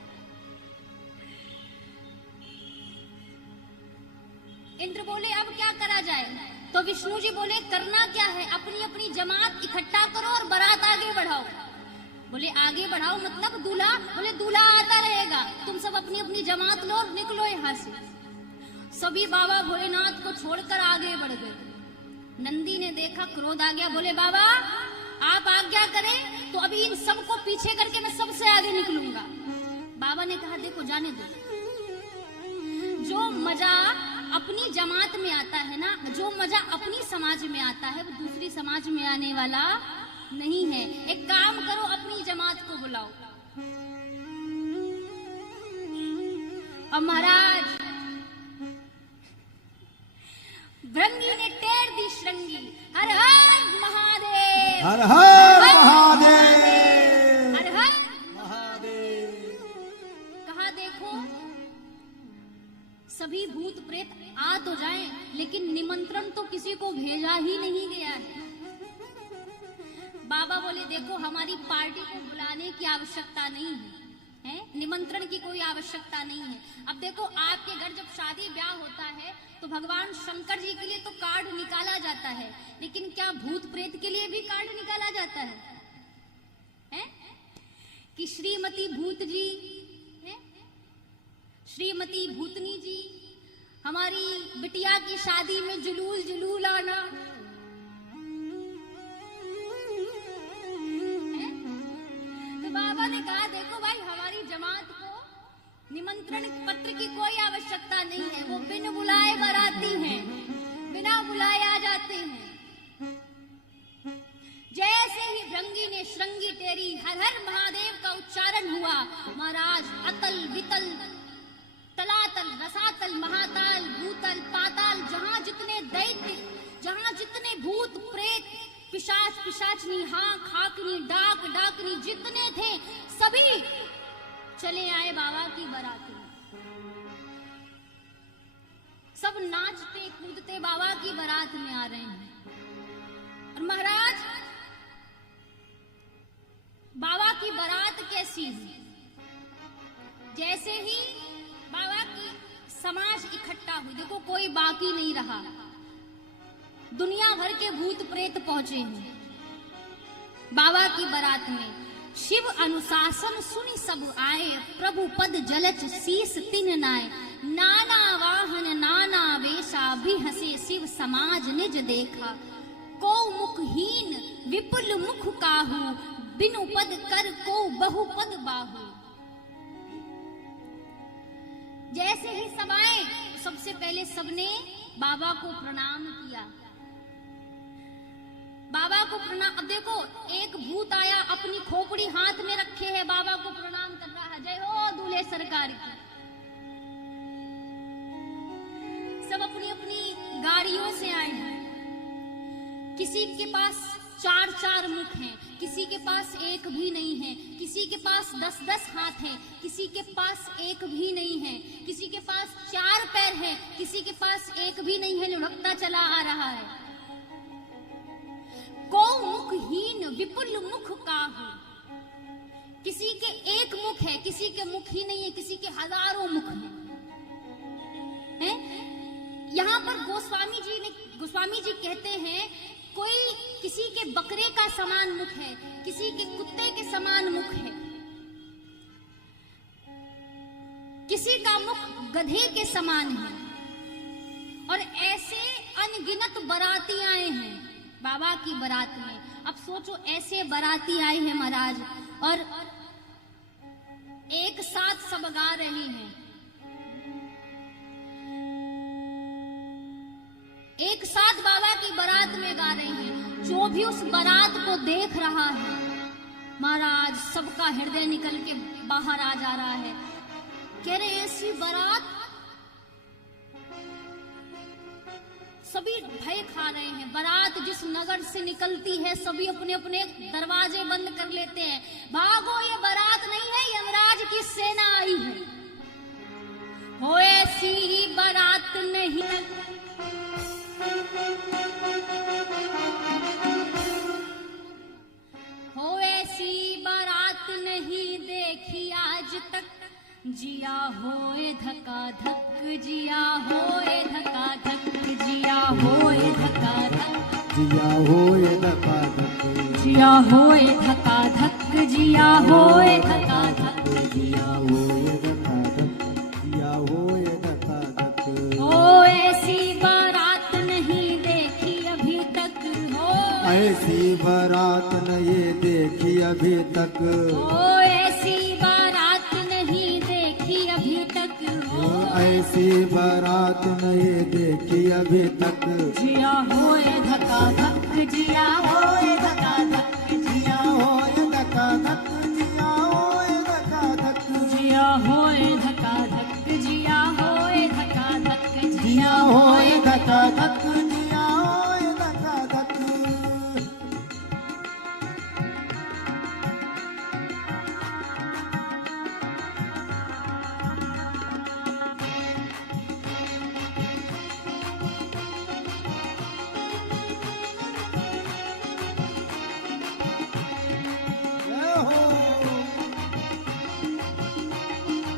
इंद्र बोले अब क्या करा जाए? तो विष्णु जी बोले करना क्या है, अपनी अपनी जमात इकट्ठा करो और बारात आगे बढ़ाओ। बोले आगे बढ़ाओ मतलब दूल्हा? बोले दूल्हा आता रहेगा, तुम सब अपनी अपनी जमात लो और निकलो यहाँ से। सभी बाबा भोलेनाथ को छोड़कर आगे बढ़ गए। नंदी ने देखा, क्रोध आ गया, बोले बाबा आप आज्ञा करें तो अभी इन सबको पीछे करके मैं सबसे आगे निकलूंगा। बाबा ने कहा देखो जाने दो, जो मजा अपनी जमात में आता है ना, जो मजा अपनी समाज में आता है वो दूसरी समाज में आने वाला नहीं है। एक काम करो, अपनी जमात को बुलाओ। और महाराज भृंगी ने टेर दी श्रृंगी, हर हर महादेव, हर हर महादेव, हर हर महादेव। कहा देखो सभी भूत प्रेत आ तो जाएं, लेकिन निमंत्रण तो किसी को भेजा ही नहीं गया है। बाबा बोले देखो हमारी पार्टी को बुलाने की आवश्यकता नहीं है, निमंत्रण की कोई आवश्यकता नहीं है। अब देखो आपके घर जब शादी ब्याह होता है तो भगवान शंकर जी के लिए तो कार्ड निकाला जाता है, लेकिन क्या भूत प्रेत के लिए भी कार्ड निकाला जाता है? कि श्रीमती भूत जी, श्रीमती भूतनी जी, हमारी बिटिया की शादी में जुलूल जुलूल आना। तो बाबा ने कहा देखो भाई हमारी जमात को निमंत्रण पत्र की कोई आवश्यकता नहीं है, वो बिन बुलाए बाराती हैं, बिना बुलाए आ जाते हैं। जैसे ही भृंगी श्रृंगी ने श्रृंगी तेरी, हर हर महादेव का उच्चारण हुआ। महाराज अतल वितल तलातल रसातल महाताल भूतल पाताल, जहां जितने दैत्य, जहां जितने भूत प्रेत पिशाच पिशाचनी हाँक हाकनी डाक डाकनी जितने थे सभी चले आए बाबा की बारात में। सब नाचते कूदते बाबा की बारात में आ रहे हैं। और महाराज बाबा की बारात कैसी है, जैसे ही बाबा की समाज इकट्ठा हुई, देखो कोई बाकी नहीं रहा, दुनिया भर के भूत प्रेत पहुंचे हैं बाबा की बारात में। शिव अनुशासन सुनी सब आए, प्रभु पद जलच शीस तिन नाय, नाना वाहन नाना वेशा, भी हंसे शिव समाज निज देखा। को मुखहीन विपुल मुख काहू, बिनु पद कर को बहुपद बाहू। जैसे ही सब आए, सबसे पहले सबने बाबा को प्रणाम किया। बाबा को प्रणाम, अब देखो एक भूत आया अपनी खोपड़ी हाथ में रखे है, बाबा को प्रणाम कर रहा है, जय हो दूल्हे सरकार की। सब अपनी अपनी गाड़ियों से आए हैं, किसी के पास 4-4 मुख हैं, किसी के पास एक भी नहीं है, किसी के पास 10-10 हाथ हैं, किसी के पास एक भी नहीं है, किसी के पास 4 पैर है, किसी के पास एक भी नहीं है, लुढ़कता चला आ रहा है। को मुखहीन विपुल मुख काहू, किसी के एक मुख है, किसी के मुख ही नहीं है, किसी के हजारों मुख हैं। यहाँ पर गोस्वामी जी कहते हैं, कोई किसी के बकरे का समान मुख है, किसी के कुत्ते के समान मुख है, किसी का मुख गधे के समान है। और ऐसे अनगिनत बाराती आए हैं बाबा की बारात में। अब सोचो ऐसे बाराती आए हैं महाराज, और एक साथ सब गा रहे हैं, एक साथ बाबा की बारात में गा रहे हैं। जो भी उस बारात को देख रहा है महाराज, सबका हृदय निकल के बाहर आ जा रहा है। कह रहे ऐसी बारात, सभी भय खा रहे हैं। बारात जिस नगर से निकलती है सभी अपने अपने दरवाजे बंद कर लेते हैं, भागो ये बारात नहीं है, यमराज की सेना आई है। हो ऐसी बारात नहीं, हो ऐसी बारात नहीं देखी आज तक, जिया होए धक्का धक, जिया होए धक्का धक, जिया होए धक्का धक, जिया होए धक्का धक, जिया होए धक्का धक, जिया होए धक्का धक, जिया होए धक्का धक, जिया होए धक्का धक। हो ऐसी बारात नहीं देखी अभी तक, हो ऐसी बारात नहीं देखी अभी तक, हो ऐसी बारात नहीं देखी अभी तक, हो ऐसी बारात नहीं देखी अभी तक। जिया होए धक्का धक, जिया होए धक्का धक, जिया होए धक्का धक, जिया होए धक्का धक, जिया होए धक्का धक, जिया होए धक्का धक, जिया होए धक्का धक, जिया होए धक्का धक।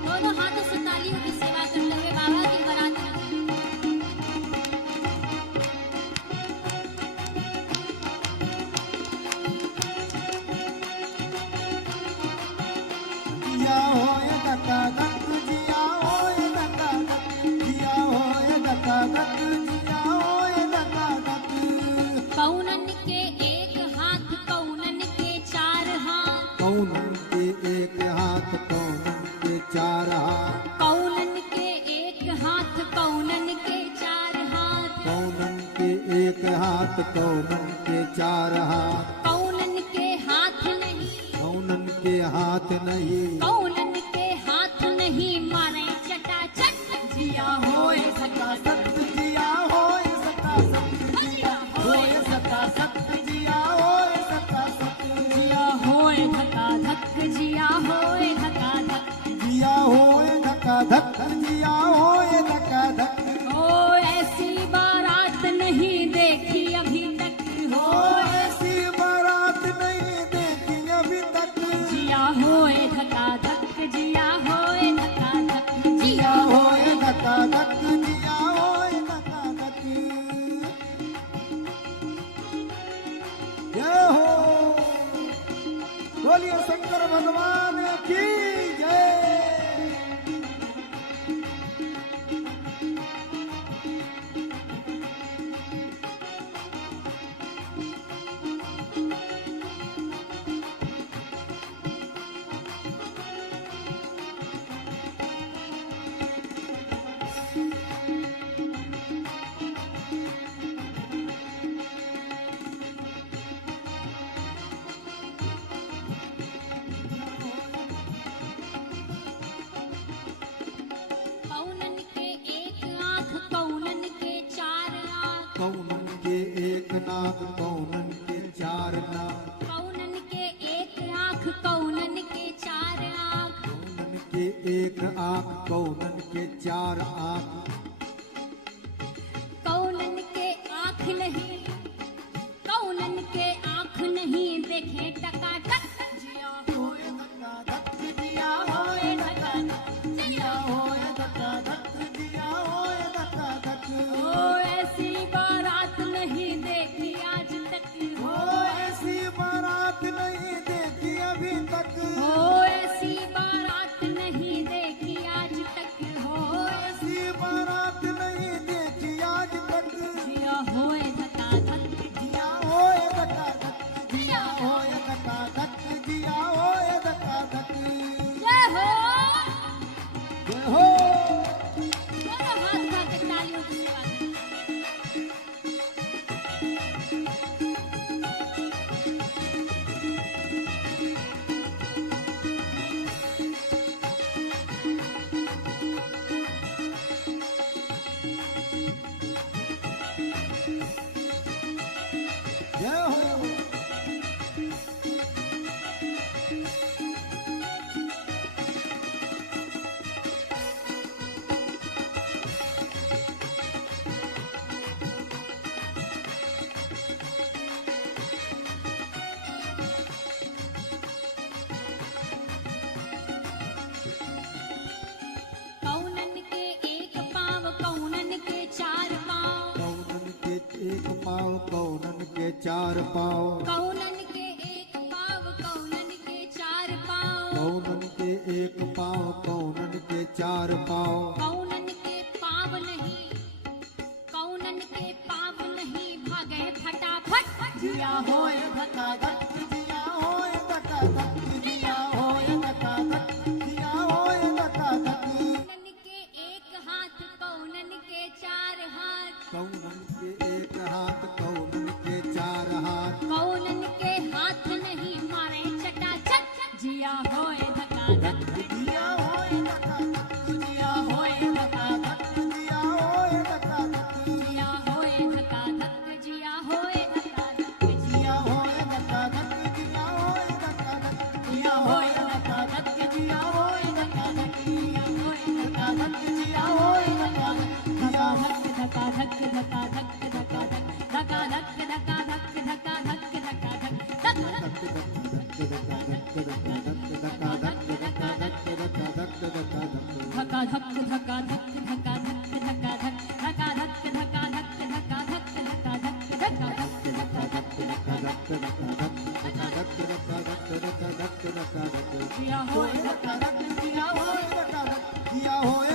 दोनों हाथों से तालियों की सेवा करते हुए बाबा की बारात में जिया होए धक्का धक, जिया होए धक्का धक, जिया होए धक्का धक, जिया होए धक्का धक। कौनन के एक हाथ, कौनन के 4 हाथ, कौनन के एक हाथ, कौनन के 4 हाथ, कौनन के एक हाथ, कौनन के 4 हाथ, कौनन के एक हाथ, कौनन के 4 हाथ, कौनन के हाथ के हाथ नहीं, कौनन के हाथ नहीं मारे चटाचट जिया होए सकासत जिया होए सकासत जिया होए सकासत जिया होए सकासत जिया होए धका धक जिया होए धका धक जिया होए धका धक जिया होए धका धक ओ ऐसी बारात नहीं देखी अभी तक हो ऐसी बारात नहीं देखी अभी तक जिया होए धका धक जिया होए धका धक जिया होए धका धक जिया होए धका धक जय हो बोलिए शंकर भगवान की जय। कौनन के एक आंख कौनन के चार आंख कौनन के एक नाक कौनन के चार नाक कौनन के एक आंख कौनन के चार आंख कौनन के एक आंख कौनन के चार आंख कौनन के आंख नहीं कौनन के आंख नहीं देखे टकाटक जिया होए धक्का धक जिया होए धक्का धक जिया होए धक्का धक जिया होए धक्का धक ओ ऐसी बारात नहीं देखी आज तक हो ऐसी बारात नहीं देखी अभी तक ओ ऐसी बारात नहीं देखी आज तक हो ऐसी बारात नहीं देखी आज तक जिया होए धका धक जिया होए धक्का धक जिया होए धक्का धक जिया होए धक्का धक जय हो जय हो दोनों हाथ उठा के तालियों की सेवा करें। जय हो कौनन के एक पाँव कौनन के चार पाँव कौनन के एक पाँव कौनन के चार पाँव कौनन के एक पाँव कौनन के चार पाँव कौनन के एक पाँव कौनन के चार पाँव कौनन के पाँव नहीं कौनन के पाँव नहीं भागे फटाफट जिया होए धक्का धक जिया होए धक्का धक जिया होए धक्का धक जिया होए धक्का धक कौनन के एक हाथ कौनन के चार हाथ कौनन के एक हाथ कौनन के चार हाथ कौनन के हाथ नहीं मारे चटाचट जिया होए धका धक जिया होए धक्का धक जिया होए धका धक जिया होए धक्का धक जिया होए धका धक जिया होए धका धक जिया होए धक्का धक जिया होए धक्का धक जिया होए धक्का धक जिया होए धक्का धक जिया होए धका धक जिया होए धक्का धक जिया धका धक धका धक धका धक धका धक धका धक धका धक धका धक धक धक धका धक धका धक धका धक धका धक धका धक धका धक धका धक धका धक धका धक जिया होए धक्का धक जिया होए धक्का धक जिया होए